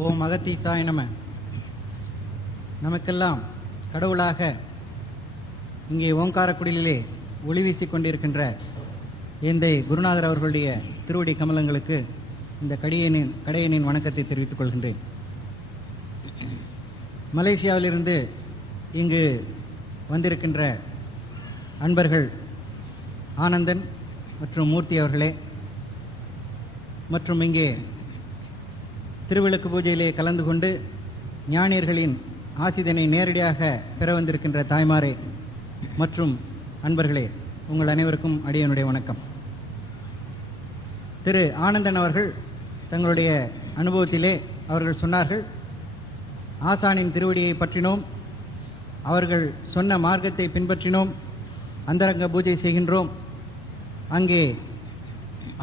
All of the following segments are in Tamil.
ஓம் அகத்தீசாய நம. நமக்கெல்லாம் கடவுளாக இங்கே ஓங்காரக்குடிலே ஒளி வீசிக் கொண்டிருக்கின்ற எந்தை குருநாதர் அவர்களுடைய திருவடி கமலங்களுக்கு இந்த கடையனின் வணக்கத்தை தெரிவித்துக் கொள்கின்றேன். மலேசியாவிலிருந்து இங்கு வந்திருக்கின்ற அன்பர்கள் ஆனந்தன் மற்றும் மூர்த்தி அவர்களே, மற்றும் இங்கே திருவிளக்கு பூஜையிலே கலந்து கொண்டு ஞானியர்களின் ஆசிதனை நேரடியாக பெற வந்திருக்கின்ற தாய்மாரே மற்றும் அன்பர்களே, உங்கள் அனைவருக்கும் அடியனுடைய வணக்கம். திரு ஆனந்தன் அவர்கள் தங்களுடைய அனுபவத்திலே அவர்கள் சொன்னார்கள், ஆசானின் திருவடியை பற்றினோம், அவர்கள் சொன்ன மார்க்கத்தை பின்பற்றினோம், அந்தரங்க பூஜை செய்கின்றோம். அங்கே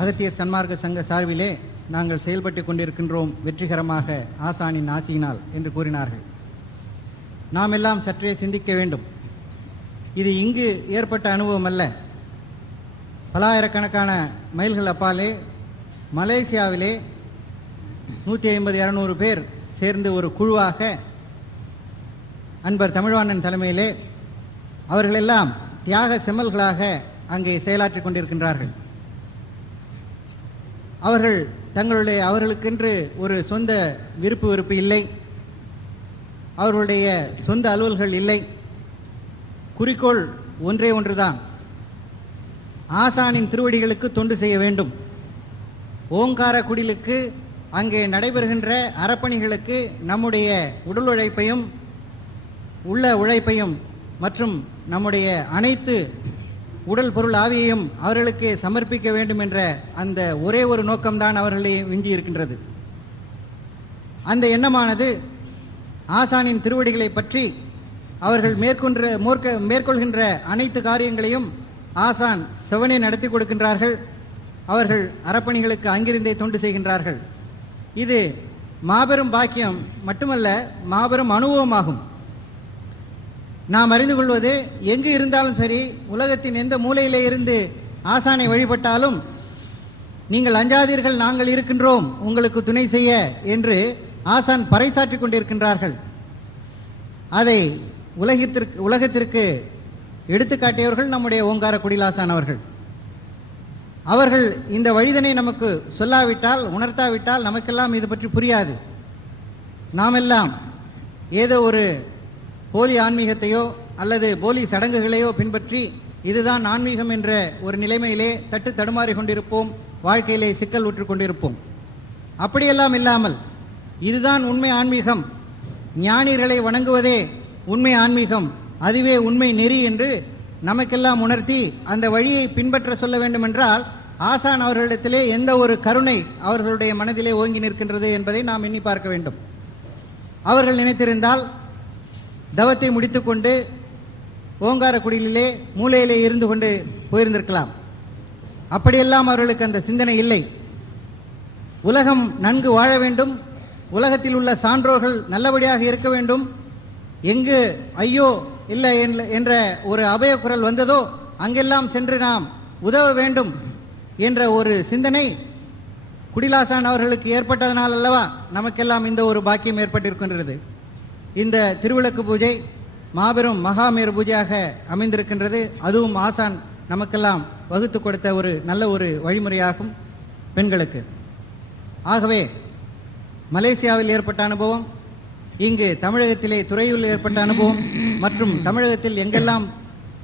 அகத்தியர் சன்மார்க்க சங்க சார்பிலே நாங்கள் செயல்பட்டு கொண்டிருக்கின்றோம் வெற்றிகரமாக ஆசானின் ஆட்சியினால் என்று கூறினார்கள். நாம் எல்லாம் சற்றே சிந்திக்க வேண்டும். இது இங்கு ஏற்பட்ட அனுபவம் அல்ல. பலாயிரக்கணக்கான மைல்கள் அப்பாலே மலேசியாவிலே 150-200 பேர் சேர்ந்து ஒரு குழுவாக அன்பர் தமிழ்வாணன் தலைமையிலே அவர்களெல்லாம் தியாக செம்மல்களாக அங்கே செயலாற்றிக் கொண்டிருக்கின்றார்கள். அவர்களுக்கென்று ஒரு சொந்த விருப்பு இல்லை, அவர்களுடைய சொந்த அலுவல்கள் இல்லை. குறிக்கோள் ஒன்றே ஒன்றுதான், ஆசானின் திருவடிகளுக்கு தொண்டு செய்ய வேண்டும். ஓங்காரக்குடிலுக்கு அங்கே நடைபெறுகின்ற அறப்பணிகளுக்கு நம்முடைய உடல் உழைப்பையும் உள்ள உழைப்பையும் மற்றும் நம்முடைய அனைத்து உடல் பொருள் ஆவியையும் அவர்களுக்கு சமர்ப்பிக்க வேண்டும் என்ற அந்த ஒரே ஒரு நோக்கம்தான் அவர்களை விஞ்சி இருக்கின்றது. அந்த எண்ணமானது ஆசானின் திருவடிகளை பற்றி அவர்கள் மேற்கொள்கின்ற அனைத்து காரியங்களையும் ஆசான் செவனே நடத்தி கொடுக்கின்றார்கள். அவர்கள் அறப்பணிகளுக்கு அங்கிருந்தே தொண்டு செய்கின்றார்கள். இது மாபெரும் பாக்கியம் மட்டுமல்ல, மாபெரும் அனுபவமாகும். நாம் அறிந்து கொள்வது, எங்கு இருந்தாலும் சரி, உலகத்தின் எந்த மூலையிலே இருந்து ஆசானை வழிபட்டாலும் நீங்கள் அஞ்சாதீர்கள், நாங்கள் இருக்கின்றோம் உங்களுக்கு துணை செய்ய என்று ஆசான் பறைசாற்றிக் கொண்டிருக்கின்றார்கள். அதை உலகத்திற்கு எடுத்துக்காட்டியவர்கள் நம்முடைய ஓங்காரக்குடில் ஆசான் அவர்கள். அவர்கள் இந்த வழிதனை நமக்கு சொல்லாவிட்டால், உணர்த்தாவிட்டால் நமக்கெல்லாம் இது பற்றி புரியாது. நாமெல்லாம் ஏதோ ஒரு போலி ஆன்மீகத்தையோ அல்லது போலி சடங்குகளையோ பின்பற்றி இதுதான் ஆன்மீகம் என்ற ஒரு நிலைமையிலே தட்டு தடுமாறி கொண்டிருப்போம், வாழ்க்கையிலே சிக்கல் உற்று கொண்டிருப்போம். அப்படியெல்லாம் இல்லாமல் இதுதான் உண்மை ஆன்மீகம், ஞானியர்களை வணங்குவதே உண்மை ஆன்மீகம், அதுவே உண்மை நெறி என்று நமக்கெல்லாம் உணர்த்தி அந்த வழியை பின்பற்ற சொல்ல வேண்டும் என்றால் ஆசான் அவர்களிடத்திலே எந்த ஒரு கருணை அவர்களுடைய மனதிலே ஓங்கி நிற்கின்றது என்பதை நாம் எண்ணி பார்க்க வேண்டும். அவர்கள் நினைத்திருந்தால் தவத்தை முடித்துக்கொண்டு ஓங்காரக்குடியிலே மூலையிலே இருந்து கொண்டு போயிருந்திருக்கலாம். அப்படியெல்லாம் அவர்களுக்கு அந்த சிந்தனை இல்லை. உலகம் நன்கு வாழ வேண்டும், உலகத்தில் உள்ள சான்றோர்கள் நல்லபடியாக இருக்க வேண்டும், எங்கு ஐயோ இல்லை என்ற ஒரு அபய குரல் வந்ததோ அங்கெல்லாம் சென்று நாம் உதவ வேண்டும் என்ற ஒரு சிந்தனை குடிலாசான் அவர்களுக்கு ஏற்பட்டதனால் அல்லவா நமக்கெல்லாம் இந்த ஒரு பாக்கியம் ஏற்பட்டிருக்கின்றது. இந்த திருவிளக்கு பூஜை மாபெரும் மகாமேரு பூஜையாக அமைந்திருக்கின்றது. அதுவும் ஆசான் நமக்கெல்லாம் வகுத்து கொடுத்த ஒரு நல்ல ஒரு வழிமுறையாகும் பெண்களுக்கு. ஆகவே மலேசியாவில் ஏற்பட்ட அனுபவம், இங்கு தமிழகத்திலே துறையூரில் ஏற்பட்ட அனுபவம் மற்றும் தமிழகத்தில் எங்கெல்லாம்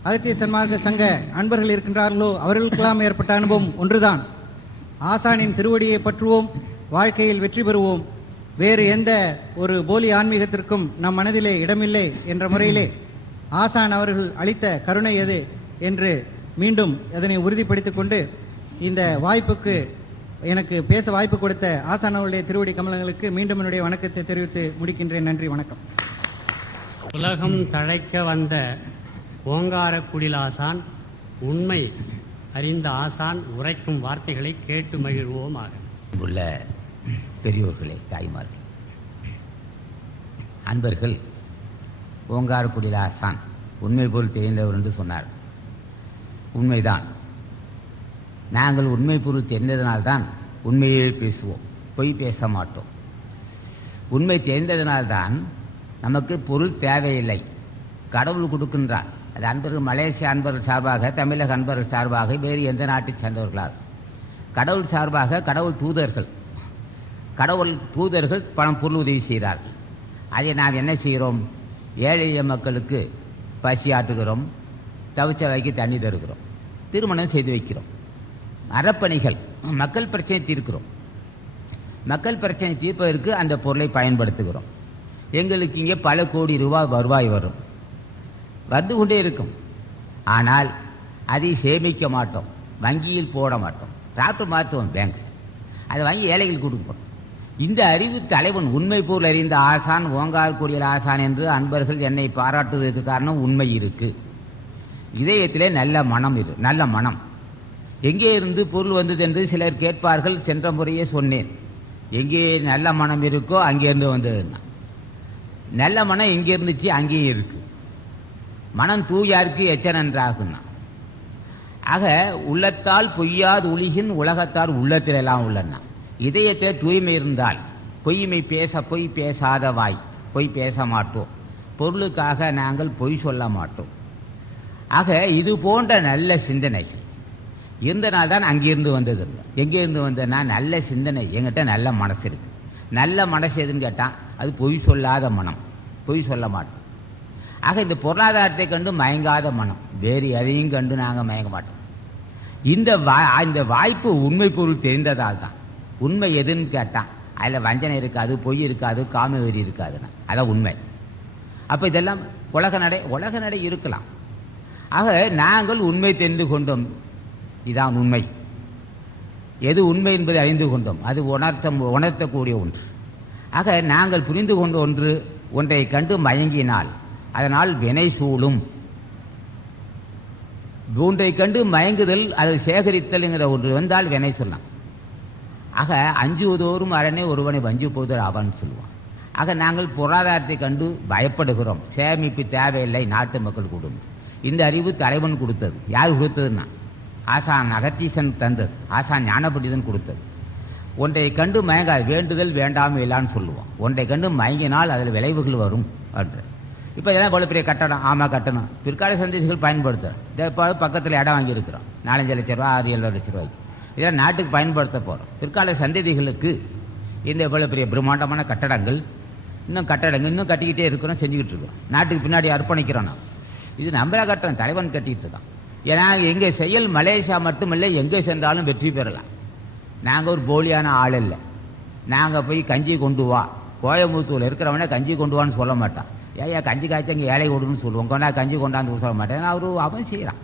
அகத்திய சன்மார்க்க சங்க அன்பர்கள் இருக்கின்றார்களோ அவர்களுக்கெல்லாம் ஏற்பட்ட அனுபவம் ஒன்றுதான். ஆசானின் திருவடியை பற்றுவோம், வாழ்க்கையில் வெற்றி பெறுவோம். வேறு எந்த ஒரு போலி ஆன்மீகத்திற்கும் நம் மனதிலே இடமில்லை என்ற முறையிலே ஆசான் அவர்கள் அளித்த கருணை எது என்று மீண்டும் அதனை உறுதிப்படுத்திக் கொண்டு இந்த வாய்ப்புக்கு எனக்கு பேச வாய்ப்பு கொடுத்த ஆசான் அவர்களுடைய திருவடி கமலங்களுக்கு மீண்டும் என்னுடைய வணக்கத்தை தெரிவித்து முடிக்கின்றேன். நன்றி, வணக்கம். உலகம் தழைக்க வந்த ஓங்காரக்குடில் ஆசான், உண்மை அறிந்த ஆசான் உரைக்கும் வார்த்தைகளை கேட்டு மகிழ்வோமாக. உள்ள பெரியோர்களே, தாய்மார்கள், அன்பர்கள், ஓங்காரக்குடில் ஆசான் உண்மை போல் தெரிந்தவர் என்று சொன்னார். உண்மைதான். நாங்கள் உண்மை பொருள் தெரிந்ததனால்தான் உண்மையே பேசுவோம், பொய் பேச மாட்டோம். உண்மை தெரிந்ததனால்தான் நமக்கு பொருள் தேவையில்லை. கடவுள் கொடுக்கின்றார். அது அன்பர்கள், மலேசிய அன்பர்கள் சார்பாக, தமிழக அன்பர்கள் சார்பாக, வேறு எந்த நாட்டை சேர்ந்தவர்களால் கடவுள் சார்பாக கடவுள் தூதர்கள் பணம் பொருள் உதவி செய்கிறார்கள். அதை நாம் என்ன செய்கிறோம்? ஏழை மக்களுக்கு பசி ஆட்டுகிறோம், தவிச்ச வைக்க தண்ணி தருகிறோம், திருமணம் செய்து வைக்கிறோம், அறப்பணிகள், மக்கள் பிரச்சனை தீர்க்கிறோம். மக்கள் பிரச்சனை தீர்ப்பதற்கு அந்த பொருளை பயன்படுத்துகிறோம். எங்களுக்கு இங்கே பல கோடி ரூபாய் வருவாய் வரும், வந்து கொண்டே இருக்கும். ஆனால் அதை சேமிக்க மாட்டோம், வங்கியில் போட மாட்டோம், ராட்டு மாற்றுவோம் பேங்க், அதை வாங்கி ஏழைகள் கொடுப்போம். இந்த அறிவு தலைவன் உண்மை பொருள் அறிந்த ஆசான் ஓங்காரக்குடியில் ஆசான் என்று அன்பர்கள் என்னை பாராட்டுவதற்கு காரணம் உண்மை இருக்கு. இதயத்திலே நல்ல மனம் நல்ல மனம். எங்கே இருந்து பொருள் வந்தது என்று சிலர் கேட்பார்கள். சென்ற முறையே சொன்னேன், எங்கே நல்ல மனம் இருக்கோ அங்கேருந்து வந்ததுன்னா. நல்ல மனம் எங்கே இருந்துச்சு அங்கேயும் இருக்கு. மனம் தூயாருக்கு எச்ச நன்றாகுன்னா. ஆக உள்ளத்தால் பொய்யாது ஒளிகின் உலகத்தால் உள்ளத்தில் எல்லாம் உள்ளன்னா. இதயத்தில் தூய்மை இருந்தால் பொய் பேசாத வாய், பொய் பேச மாட்டோம். பொருளுக்காக நாங்கள் பொய் சொல்ல மாட்டோம். ஆக இது போன்ற நல்ல சிந்தனைகள் இருந்தனால் தான் அங்கிருந்து வந்தது. எங்கேருந்து வந்ததுன்னா நல்ல சிந்தனை, எங்கிட்ட நல்ல மனசு இருக்கு. நல்ல மனசு எதுன்னு கேட்டால் அது பொய் சொல்லாத மனம், பொய் சொல்ல மாட்டோம். ஆக இந்த பொருளாதாரத்தை கண்டு மயங்காத மனம், வேறு எதையும் கண்டு நாங்கள் மயங்க மாட்டோம். இந்த வாய்ப்பு உண்மை பொருள் தெரிந்ததால் தான். உண்மை எதுன்னு கேட்டால் அதில் வஞ்சனை இருக்காது, பொய் இருக்காது, காம வெறி இருக்காதுன்னா அதான் உண்மை. அப்போ இதெல்லாம் உலக நடை இருக்கலாம். ஆக நாங்கள் உண்மை தெரிந்து கொண்டோம், இதான் உண்மை. எது உண்மை என்பதை அறிந்து கொண்டோம், அது உணர்த்தக்கூடிய ஒன்று. ஆக நாங்கள் புரிந்து கொண்ட ஒன்றை கண்டு மயங்கினால் அதனால் வினை சூழும். ஒன்றை கண்டு மயங்குதல், அதை சேகரித்தல்ங்கிற ஒன்று வந்தால் வினை சொல்லலாம். ஆக அஞ்சுவதோறும் அரணே ஒருவனை வஞ்சு போதர் அவன் சொல்லுவான். ஆக நாங்கள் பொருளாதாரத்தை கண்டு பயப்படுகிறோம். சேமிப்பு தேவையில்லை, நாட்டு மக்கள் கொடுங்க. இந்த அறிவு தலைவன் கொடுத்தது. யார் கொடுத்ததுன்னா ஆசான் அகத்தீசன் தந்தது, ஆசான் ஞானபண்டிதன் கொடுத்தது. ஒன்றை கண்டு மயங்காது, வேண்டுதல் வேண்டாம் இல்லான்னு சொல்லுவோம். ஒன்றை கண்டு மயங்கினால் அதில் விளைவுகள் வரும் அன்று. இப்போ இதெல்லாம் இவ்வளோ பெரிய கட்டணம், ஆமாம் கட்டணம், பிற்கால சந்ததிகள் பயன்படுத்துகிறோம். இப்போ பக்கத்தில் இடம் வாங்கியிருக்கிறோம், 4-5 லட்ச ரூபா 6-7 லட்ச ரூபாய்க்கு. இதெல்லாம் நாட்டுக்கு பயன்படுத்த போகிறோம். பிற்கால சந்ததிகளுக்கு இந்த இவ்வளோ பெரிய பிரம்மாண்டமான கட்டடங்கள் இன்னும் கட்டிக்கிட்டே இருக்கிறோம், செஞ்சுக்கிட்டு இருக்கிறோம். நாட்டுக்கு பின்னாடி அர்ப்பணிக்கிறோம். நாம் இது நம்மள கட்டணம், தலைவன் கட்டிகிட்டு இருக்கான். ஏன்னா எங்கள் செயல் மலேசியா மட்டுமில்லை, எங்கே சென்றாலும் வெற்றி பெறலாம். நாங்கள் ஒரு போலியான ஆள் இல்லை. நாங்கள் போய் கஞ்சி கொண்டு வா, கோயம்புத்தூரில் இருக்கிறவனே கஞ்சி கொண்டு வான்னு சொல்ல மாட்டான். ஏயா கஞ்சி காய்ச்சி அங்கே ஏழை கொடுன்னு சொல்லுவோம், கொண்டா கஞ்சி கொண்டாந்து சொல்ல மாட்டேன். அவன் செய்கிறான்.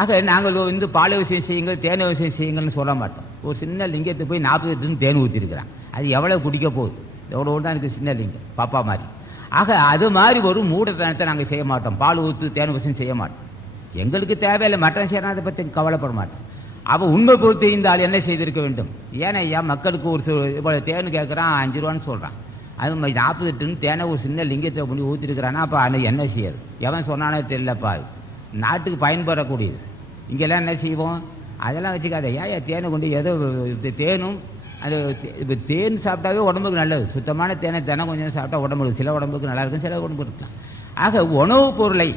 ஆக நாங்கள் இந்த பால் விஷயம் செய்யுங்கள், தேனை விஷயம் செய்யுங்கள்னு சொல்ல மாட்டோம். ஒரு சின்ன லிங்கத்தை போய் 40 லிட்டர் தேன் ஊற்றிருக்கிறான். அது எவ்வளோ குடிக்க போகுது? எவ்வளோ தான் இருக்குது சின்ன லிங்கம், பாப்பா மாதிரி. ஆக அது மாதிரி ஒரு மூடத்தனத்தை நாங்கள் செய்ய மாட்டோம். பால் ஊற்று தேன் விஷயம் செய்ய மாட்டோம். எங்களுக்கு தேவையில்லை, மட்டன் செய்யணும், அதை பற்றி கவலைப்பட மாட்டோம். அவள் உண்மை பொறுத்து தெரிந்தால் என்ன செய்திருக்க வேண்டும்? ஏன்னா ஐயா மக்களுக்கு ஒரு இவ்வளோ தேன் கேட்குறான், 5 ரூபான்னு சொல்கிறான். அது 40 லிட்டர்னு தேனை ஒரு சின்ன லிங்கத்தை பண்ணி ஊற்றிருக்கிறான்னா அப்போ அன்னைக்கு என்ன செய்யாது? எவன் சொன்னானே தெரியலப்பா. நாட்டுக்கு பயன்படக்கூடியது. இங்கெல்லாம் என்ன செய்வோம்? அதெல்லாம் வச்சுக்காத. ஏன் தேனை கொண்டு ஏதோ தேனும் அது இப்போ தேன் சாப்பிட்டாவே உடம்புக்கு நல்லது. சுத்தமான தேனை தினம் கொஞ்சம் சாப்பிட்டா உடம்புக்கு, சில உடம்புக்கு நல்லா இருக்கும், சில உடம்புக்கு இருக்கலாம். ஆக உணவுப் பொருளை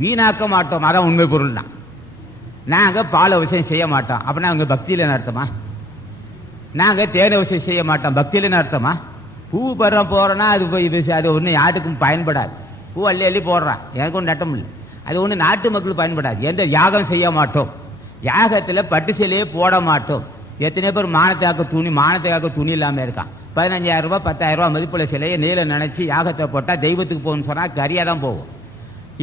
வீணாக்க மாட்டோம், அதான் உண்மை பொருள் தான். நாங்கள் பால் விஷயம் செய்ய மாட்டோம், அப்படின்னா அவங்க பக்தியில் அர்த்தமா? நாங்கள் தேனை விஷயம் செய்ய மாட்டோம், பக்தியில் அர்த்தமா? பூ பருவம் போகிறோன்னா அது ஒன்றும் யாருக்கும் பயன்படாது. பூ அள்ளி போடுறான், எனக்கு ஒன்றும் நட்டம் இல்லை. அது ஒன்று நாட்டு மக்களுக்கு பயன்படாது. எந்த யாகம் செய்ய மாட்டோம், யாகத்தில் பட்டு சேலையே போட மாட்டோம். எத்தனை பேர் மானத்துக்காக துணி இல்லாமல் இருக்கான். 15,000 ரூபா 10,000 ரூபா மதிப்புள்ள சிலையை நீல நினச்சி யாகத்தை போட்டால் தெய்வத்துக்கு போகணும்னு சொன்னால் கரியாக தான் போகும்.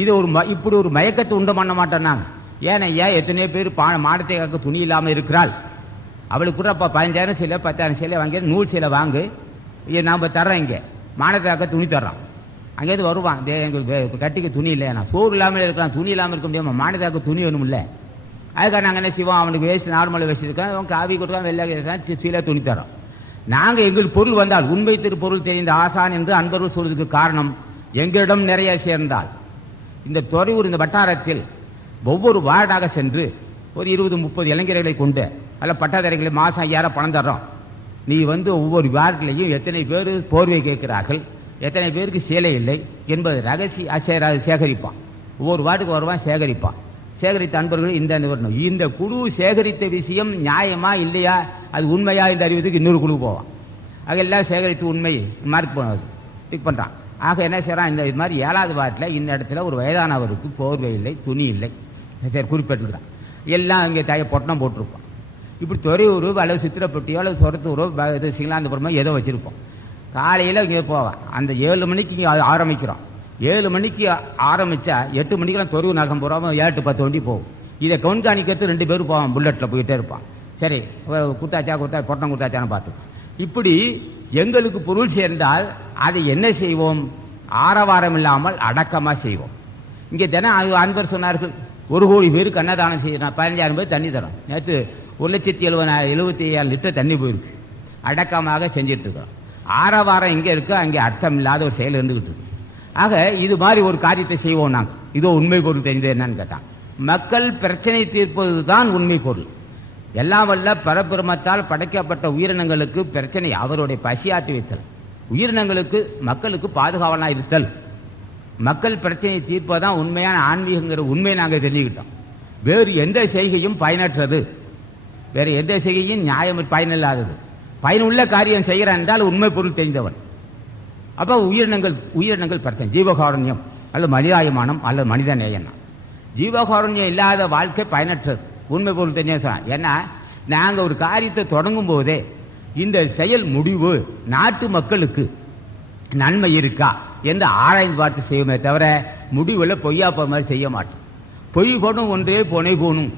இது இப்படி ஒரு மயக்கத்தை உண்டு பண்ண மாட்டோம் நாங்கள். ஏன்னா எத்தனையோ பேர் மானத்துக்காக துணி இல்லாமல் இருக்கிறாள். அவளுக்கு கூட இப்போ 15,000 சிலை 10,000 சிலை வாங்கி நூல் சிலை வாங்கு, நாம் தர்றோம், இங்கே மானத்துக்காக துணி தர்றோம். அங்கேருந்து வருவான், எங்களுக்கு கட்டிக்க துணி இல்லை, நான் சோறு இல்லாமல் இருக்கலாம், துணி இல்லாமல் இருக்க முடியாமல் மானத்துக்காக துணி வேணும் இல்லை. அதுக்காக நாங்கள் என்ன செய்வோம்? அவனுக்கு வேஸ்ட் நார்மல் வச்சுருக்கோம், அவன் காவி கொடுக்காம வெள்ளை சீலை துணி தரோம். நாங்கள் எங்கள் பொருள் வந்தால் உண்மை திருப்பொருள் தெரிந்த ஆசான் என்று அன்பர்கள் சொல்வதற்கு காரணம், எங்களிடம் நிறைய சேர்ந்தால் இந்த துறையூர் இந்த வட்டாரத்தில் ஒவ்வொரு வார்டாக சென்று ஒரு 20-30 இளைஞர்களை கொண்டு அதில் பட்டாதாரிகளை மாதம் 5,000 பணம் தர்றோம். நீ ஒவ்வொரு வார்டிலையும் எத்தனை பேர் போர்வை கேட்கிறார்கள், எத்தனை பேருக்கு சேலை இல்லை என்பது ரகசிய சேகரிப்பான். ஒவ்வொரு வார்டுக்கு வருவான், சேகரிப்பான். சேகரித்த அன்பர்கள் இந்த குழு சேகரித்த விஷயம் நியாயமா இல்லையா, அது உண்மையா என்று அறிவதற்கு இன்னொரு குழு போவான். ஆக எல்லாம் சேகரித்து உண்மை மார்க் பண்ணுவது டிக் பண்ணுறான். ஆக என்ன செய்கிறான், இந்த இது மாதிரி 7வது வார்டில் இந்த இடத்துல ஒரு வயதானவருக்கு போர்வை இல்லை, துணி இல்லை, சரி குறிப்பிட்டுருக்கிறான். எல்லாம் இங்கே பொட்டணம் போட்டிருப்பான். இப்படி துறையூர் அல்லது சித்திரப்பட்டியோ அல்லது சொரத்தூரோ இது சிங்களாந்தபுரமோ ஏதோ வச்சுருப்போம். காலையில் இங்கே போவான். அந்த 7 மணிக்கு இங்கே ஆரம்பிக்கிறோம். 7 மணிக்கு ஆரம்பித்தா 8 மணிக்கெல்லாம் துறையூர் நகம் போகிறோம், 7 10 வண்டி போகும். இதை கண்காணிக்கிறது 2 பேரும் போவான், புல்லட்டில் போயிட்டே இருப்பான். சரி குத்தாச்சா பொட்டணம் குத்தாச்சான்னு பார்த்துப்போம். இப்படி எங்களுக்கு பொருள் சேர்ந்தால் அதை என்ன செய்வோம், ஆரவாரம் இல்லாமல் அடக்கமாக செய்வோம். இங்கே தினம் அன்பர் சொன்னார்கள், 1 கோடி பேருக்கு அன்னதானம் செய்யணும், 15,000 பேர் தண்ணி தரோம். நேற்று 1,70,75,000 லிட்டர் தண்ணி போயிருக்கு. அடக்கமாக செஞ்சிட்டு இருக்கிறோம். ஆரவாரம் எங்கே இருக்கோ அங்கே அர்த்தம் இல்லாத ஒரு செயல் இருந்துகிட்டு இருக்கு. ஆக இது மாதிரி ஒரு காரியத்தை செய்வோம் நாங்கள். இதோ உண்மை பொருள் தெரிஞ்சது என்னன்னு கேட்டான். மக்கள் பிரச்சனை தீர்ப்பது தான் உண்மை பொருள். எல்லாம் வல்ல பரபிரமத்தால் படைக்கப்பட்ட உயிரினங்களுக்கு பிரச்சனை அவருடைய பசியாற்றி வைத்தல், உயிரினங்களுக்கு மக்களுக்கு பாதுகாவலாக இருத்தல், மக்கள் பிரச்சனையை தீர்ப்பதான் உண்மையான ஆன்மீகங்கிற உண்மையை நாங்கள் தெரிஞ்சுக்கிட்டோம். வேறு எந்த செய்கையும் பயனற்றது, வேறு எந்த செய்கையும் நியாயம் பயனில்லாதது. பயனுள்ள காரியம் செய்கிறான் என்றால் உண்மை பொருள் தெரிந்தவன். அப்போ உயிரினங்கள் பிரச்சனை, ஜீவகாருண்யம் அல்லது மனிதாயமானம் அல்லது மனித நேயம். ஜீவகாருண்யம் இல்லாத வாழ்க்கை பயனற்றது, உண்மை பொருள் தெரிஞ்ச. ஏன்னா நாங்கள் ஒரு காரியத்தை தொடங்கும் போதே இந்த செயல் முடிவு நாட்டு மக்களுக்கு நன்மை இருக்கா என்று ஆராய்ந்து பார்த்து செய்யுமே தவிர முடிவில் பொய்யா போகிற மாதிரி செய்ய மாட்டோம். பொய் போடும் ஒன்றே புனை போனும்,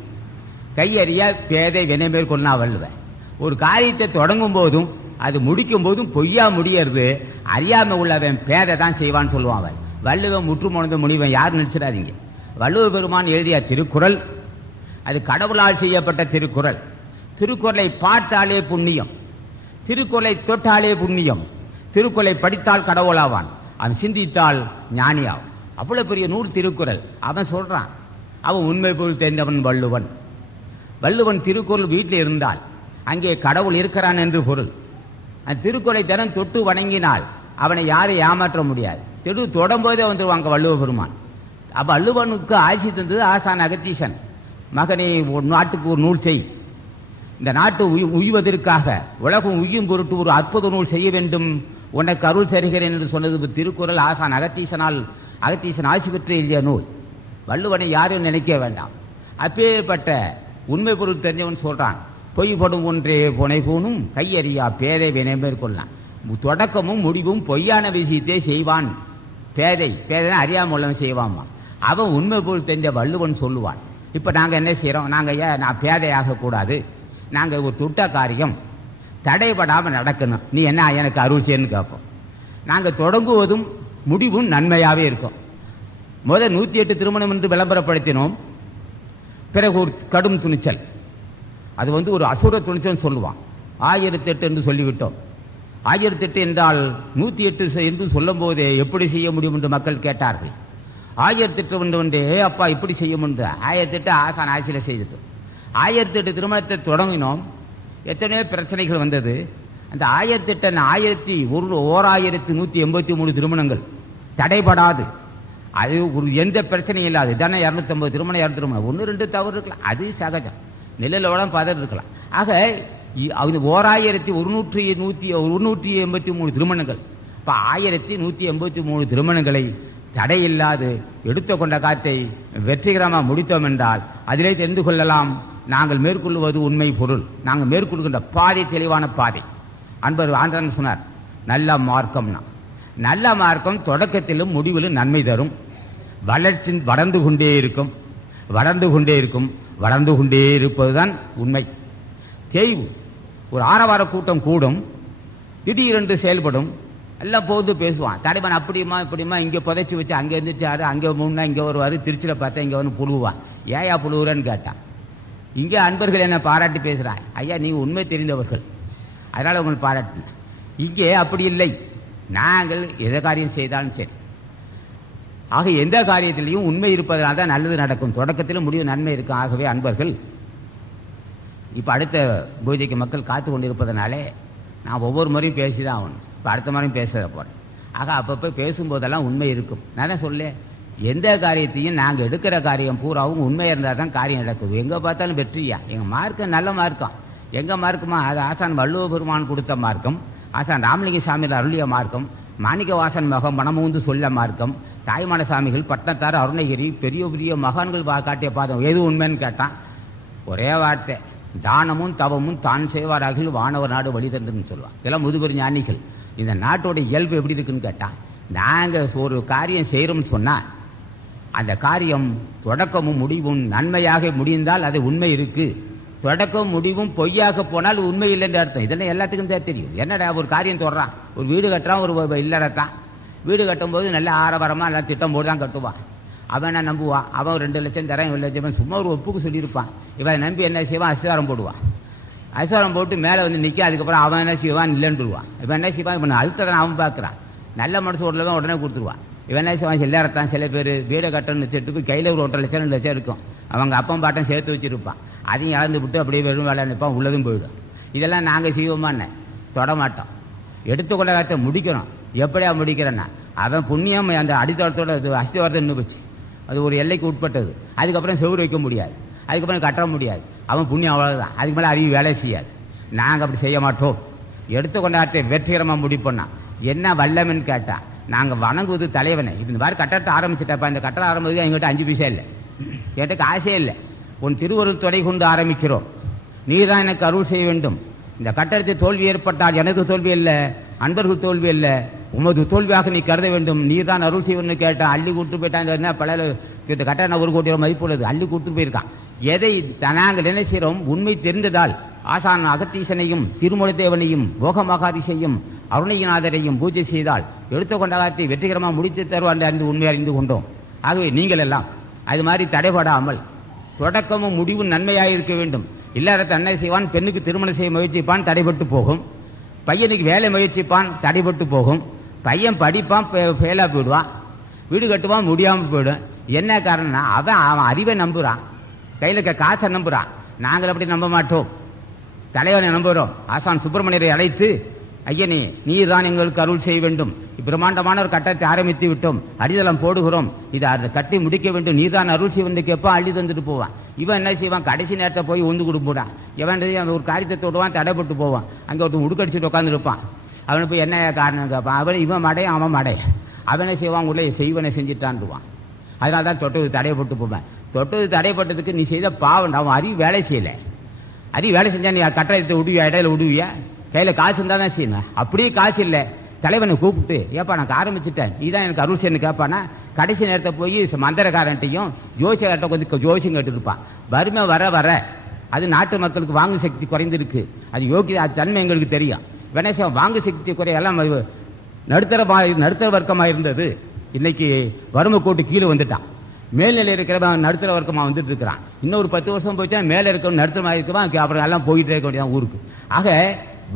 கையறியா பேதை வினைமேல் கொண்டா வள்ளுவன். ஒரு காரியத்தை தொடங்கும் போதும் அது முடிக்கும் போதும் பொய்யா முடியறது அறியாம உள்ளவன் பேதை தான் செய்வான்னு சொல்லுவான் அவன். வள்ளுவன் முற்றுமுணர்ந்த முனிவன் யார் நினைச்சிடாதீங்க. வள்ளுவ பெருமான் எழுதிய திருக்குறள் அது கடவுளால் செய்யப்பட்ட திருக்குறள். திருக்குறளை பார்த்தாலே புண்ணியம், திருக்குறளை தொட்டாலே புண்ணியம், திருக்குறளை படித்தால் கடவுளாவான், அவன் சிந்தித்தால் ஞானியாகும். அவ்வளோ பெரிய நூல் திருக்குறள். அவன் சொல்றான், அவன் உண்மை பொருள் தெரிந்தவன் வள்ளுவன். வள்ளுவன் திருக்குறள் வீட்டில் இருந்தால் அங்கே கடவுள் இருக்கிறான் என்று பொருள். அந்த திருக்குறளை தினம் தொட்டு வணங்கினால் அவனை யாரும் ஏமாற்ற முடியாது. தொடம்போதே வந்துடுவாங்க வள்ளுவ பெருமான். அப்போ வள்ளுவனுக்கு ஆட்சி தந்தது ஆசான் அகத்தீசன். மகனே நாட்டுக்கு ஒரு நூல் செய், இந்த நாட்டு உய்வதற்காக உலகம் உய்யும் பொருட்டு ஒரு அற்புத நூல் செய்ய வேண்டும், உனக்கு அருள் தருகிறேன் என்று சொன்னது திருக்குறள். ஆசான் அகத்தீசன் ஆட்சி பெற்று எழுதிய நூல். வள்ளுவனை யாரும் நினைக்க வேண்டாம். அப்பேற்பட்ட உண்மை பொருள் தெரிஞ்சவன் சொல்றான், பொய் படும் ஒன்றே புனை போனும், கையறியா பேதை வினை மேற்கொள்ளான். தொடக்கமும் முடிவும் பொய்யான விஷயத்தை செய்வான். பேதை அறியாம உள்ளவன் செய்வாமா. அவன் உண்மை பொருள் தெரிஞ்ச வள்ளுவன் சொல்லுவான். இப்போ நாங்கள் என்ன செய்கிறோம், நான் பேதையாக கூடாது, நாங்கள் ஒரு துட்ட காரியம் தடைபடாமல் நடக்கணும், நீ என்ன எனக்கு அருள் செய்யன்னு கேட்போம். நாங்கள் தொடங்குவதும் முடிவும் நன்மையாகவே இருக்கும். முதல் 108 திருமணம் என்று விளம்பரப்படுத்தினோம். பிறகு ஒரு கடும் துணிச்சல், அது ஒரு அசுர துணிச்சல் சொல்லுவான். 1008 என்று சொல்லிவிட்டோம். 1008 என்றால் 108 என்று சொல்லும் போதே எப்படி செய்ய முடியும் என்று மக்கள் கேட்டார்கள். 1008 ஒன்று அப்பா இப்படி செய்யும் என்று 1008 ஆசான் ஆட்சியில் செய்துட்டோம். 1008 திருமணத்தை தொடங்கினோம். எத்தனையோ பிரச்சனைகள் வந்தது. அந்த 1008 1183 திருமணங்கள் தடைபடாது. அது ஒரு எந்த பிரச்சனையும் இல்லாது. இதானே 250 திருமணம் 200 திருமணம் 1 2 தவறு இருக்கலாம், அது சகஜம். நிலையிலோட பதர் இருக்கலாம். ஆக 1183 திருமணங்கள். இப்போ 1183 திருமணங்களை தடையில்லாது எடுத்துக்கொண்ட காற்றை வெற்றிகரமாக முடித்தோம் என்றால் அதிலே தெரிந்து கொள்ளலாம் நாங்கள் மேற்கொள்வது உண்மை பொருள். நாங்கள் மேற்கொள்கின்ற பாதை தெளிவான பாதை. அன்பர் ஆண்டவன் சொன்னார், நல்ல மார்க்கம்னா நல்ல மார்க்கம் தொடக்கத்திலும் முடிவிலும் நன்மை தரும். வளர்ச்சி வளர்ந்து கொண்டே இருக்கும், வளர்ந்து கொண்டே இருப்பதுதான் உண்மை. தேய்வு, ஒரு ஆரவார கூட்டம் கூடும், திடீரென்று செயல்படும், எல்லாம் போது பேசுவான். தலைவன் அப்படியுமா இப்படியுமா, இங்கே புதைச்சி வச்சு அங்கே இருந்துச்சாரு, அங்கே முன்னா இங்கே வருவார், திருச்சியில் பார்த்தா இங்கே வந்து புழுவான். ஏயா புழுவுறன்னு கேட்டான். இங்கே அன்பர்கள் என்ன பாராட்டி பேசுகிறான், ஐயா நீங்கள் உண்மை தெரிந்தவர்கள் அதனால் உங்களுக்கு பாராட்டு. இங்கே அப்படி இல்லை, நாங்கள் எந்த காரியம் செய்தாலும் சரி. ஆக எந்த காரியத்திலையும் உண்மை இருப்பதனால தான் நல்லது நடக்கும். தொடக்கத்திலும் முடிவு நன்மை இருக்கும். ஆகவே அன்பர்கள் இப்போ அடுத்த பூஜைக்கு மக்கள் காத்து கொண்டிருப்பதனாலே நான் ஒவ்வொரு முறையும் பேசி தான் ஆகணும். இப்போ அடுத்த முறையும் பேச போகிறேன். ஆக அப்பப்போ பேசும்போதெல்லாம் உண்மை இருக்கும். நான் சொல்ல எந்த காரியத்தையும் நாங்கள் எடுக்கிற காரியம் பூராவும் உண்மையாக இருந்தால் தான் காரியம் நடக்குது. எங்கே பார்த்தாலும் வெற்றியா. எங்கள் மார்க்கம் நல்ல மார்க்கம். எங்கள் மார்க்கமா அது ஆசான் வள்ளுவ பெருமான் கொடுத்த மார்க்கம், ஆசான் ராமலிங்க சாமியில் அருளிய மார்க்கம், மாணிக்க வாசன் மகம் மனமூந்து சொல்ல மார்க்கம், தாய்மான சாமிகள் பட்டணத்தார் அருணகிரி பெரிய பெரிய மகான்கள் காட்டிய பாதம் எது உண்மைன்னு கேட்டான். ஒரே வார்த்தை, தானமும் தவமும் தான் செய்வாராகில் வானவர் நாடு வழி தந்துன்னு சொல்லுவான். இதெல்லாம் முதுபெரு ஞானிகள். இந்த நாட்டோட இயல்பு எப்படி இருக்குன்னு கேட்டான். நாங்கள் ஒரு காரியம் செய்கிறோம்னு சொன்னால் அந்த காரியம் தொடக்கமும் முடிவும் நன்மையாக முடிந்தால் அது உண்மை இருக்குது. தொடக்கம் முடிவும் பொய்யாக போனால் உண்மை இல்லைன்னு அர்த்தம். இதெல்லாம் எல்லாத்துக்கும் தான் தெரியும். என்னடா ஒரு காரியம் தொடறான், ஒரு வீடு கட்டுறான், ஒரு இல்லறத்தான். வீடு கட்டும்போது நல்லா ஆரவாரமாக எல்லாம் திட்டம் போட்டு தான் கட்டுவான். அவன் என்ன நம்புவான்? அவன் 2 லட்சம் தரேன் 1 லட்சம் சும்மா ஒரு ஒப்புக்கு சொல்லியிருப்பான். இவன் நம்பி என்ன செய்வான்? அஸ்தாரம் போடுவான். அஸ்தாரம் போட்டு மேலே வந்து நிற்க. அதுக்கப்புறம் அவன் என்ன செய்வான்? இல்லைன்னுடுவான். இவன் என்ன செய்வான்? இவன் அழுத்ததான் அவன் பார்க்குறான். நல்ல மனசு ஓடல உடனே கொடுத்துருவான். இவன் என்ன செய்வான்? இல்லறத்தான். சில பேர் வீடை கட்டணும்னு வச்சுட்டு கையில் ஒரு 1.5 லட்சம் 2 லட்சம் இருக்கும். அவங்க அப்பம் பாட்டம் சேர்த்து வச்சுருப்பான். அதையும் இழந்து விட்டு அப்படியே வெறும் வேலை நிற்பான். உள்ளதும் போயிடும். இதெல்லாம் நாங்கள் செய்வோமான்னு தொடமாட்டோம். எடுத்துக்கொள்ள காலத்தை முடிக்கிறோம். எப்படியா முடிக்கிறேன்னா அவன் புண்ணியம் அந்த அடித்தளத்தோட அஸ்திவாரத்தை நின்று போச்சு. அது ஒரு எல்லைக்கு உட்பட்டது. அதுக்கப்புறம் செவுறு வைக்க முடியாது, அதுக்கப்புறம் கட்ட முடியாது. அவன் புண்ணியம் அவ்வளோதான். அதுக்கு மேலே அறிவு வேலை செய்யாது. நாங்கள் அப்படி செய்ய மாட்டோம். எடுத்துக்கொண்டாட்டை வெற்றிகரமாக முடிப்போம்னா என்ன வல்லமன்னு கேட்டால் நாங்கள் வணங்குவது தலைவனை. இப்போ இந்த மாதிரி கட்டடத்தை ஆரம்பிச்சிட்டப்பா, இந்த கட்டடம் ஆரம்பிச்சது எங்கிட்ட 5 பைசா இல்லை, கேட்டக்கு ஆசையே இல்லை. உன் திருவருள் தொடை கொண்டு ஆரம்பிக்கிறோம். நீர் தான் எனக்கு அருள் செய்ய வேண்டும். இந்த கட்டடத்தில் தோல்வி ஏற்பட்டால் எனது தோல்வி இல்லை, அன்பர்கள் தோல்வி இல்லை, உமது தோல்வியாக நீ கருத வேண்டும். நீர் தான் அருள் செய்வன்னு கேட்டான். அள்ளி கூட்டு போயிட்டாங்க. பழைய இந்த கட்டணம் 1 கோடி ரூபாய் மதிப்புள்ளது. அள்ளி கூட்டு போயிருக்கான். எதை நாங்கள் என்ன செய்கிறோம்? உண்மை தெரிந்ததால் ஆசான் அகத்தீசனையும் திருமூலதேவனையும் போகமகாதிசையும் அருணகிநாதரையும் பூஜை செய்தால் எடுத்துக்கொண்ட காலத்தை வெற்றிகரமாக முடித்து தருவார் அறிந்து உண்மை அறிந்து கொண்டோம். ஆகவே நீங்கள் எல்லாம் அது மாதிரி தடைபடாமல் தொடக்கமும் முடிவும் நன்மையாக இருக்க வேண்டும். இல்லாத அன்னை செய்வான், பெண்ணுக்கு திருமணம் செய்ய முயற்சிப்பான், தடைபட்டு போகும். பையனுக்கு வேலை முயற்சிப்பான், தடைபட்டு போகும். பையன் படிப்பான், ஃபெயிலாக போயிடுவான். வீடு கட்டுவான், முடியாமல் போயிடும். என்ன காரணம்னா அவன் அறிவை நம்புகிறான், கையில் இருக்க காசை நம்புகிறான். நாங்கள் அப்படி நம்ப மாட்டோம். தலைவனை நம்புகிறோம். ஆசான் சுப்பிரமணியரை அழைத்து, ஐயனே நீர் தான் எங்களுக்கு அருள் செய்ய வேண்டும். பிரம்மாண்டமான ஒரு கட்டத்தை ஆரம்பித்து விட்டோம், அடித்தளம் போடுகிறோம், இதை கட்டி முடிக்க வேண்டும், நீர் தான் அருள் செய்வது கேட்பான். அள்ளி தந்துட்டு போவான். இவன் என்ன செய்வான்? கடைசி நேரத்தை போய் ஒன்று கொடுப்போடான். எவன் ஒரு காரியத்தை தொடுவான், தடைப்பட்டு போவான். அங்கே ஒருத்தன் உடுக்கடிச்சிட்டு உட்காந்துருப்பான். அவனை போய் என்ன காரணம் கேட்பான். அவன் இவன் மடைய அவன் மடைய. அவனை செய்வான், உள்ளே செய்வனை செஞ்சுட்டான்டுவான். அதனால தான் தொட்டது தடைப்பட்டு போவேன். தொட்டது தடைப்பட்டதுக்கு நீ செய்த பாவம். அவன் அறிவு வேலை செய்யலை. அறிவு வேலை செஞ்சா நீ கட்டடத்தை விடுவியா? இடையில விடுவியா? கையில் காசு இருந்தால் தான் செய்யணும். அப்படியே காசு இல்லை. தலைவனை கூப்பிட்டு, ஏப்பா நான் ஆரம்பிச்சுட்டேன், நீதான் எனக்கு அருள் செய்யணும் கேட்பானா? கடைசி நேரத்தை போய் மந்திரக்காரன்ட்டையும் ஜோசியர்கிட்ட கொஞ்சம் ஜோசியம் கேட்டுருப்பான். வறுமை வர வர அது நாட்டு மக்களுக்கு வாங்கு சக்தி குறைந்திருக்கு. அது யோகிய தன்மை எங்களுக்கு தெரியும். கணேசன் வாங்கு சக்தி குறையெல்லாம் நடுத்தர வர்க்கமாக இருந்தது. இன்னைக்கு வறுமை கோட்டு கீழே வந்துட்டான். மேல்நிலை இருக்கிறவன் நடுத்தர வர்க்கமாக வந்துட்டு இருக்கிறான். இன்னொரு 10 வருஷம் போயிட்டா மேலே இருக்கவன் நடுத்தரமாக இருக்கவன் அப்புறம் எல்லாம் போயிட்டே இருக்க வேண்டியதான் ஊருக்கு. ஆக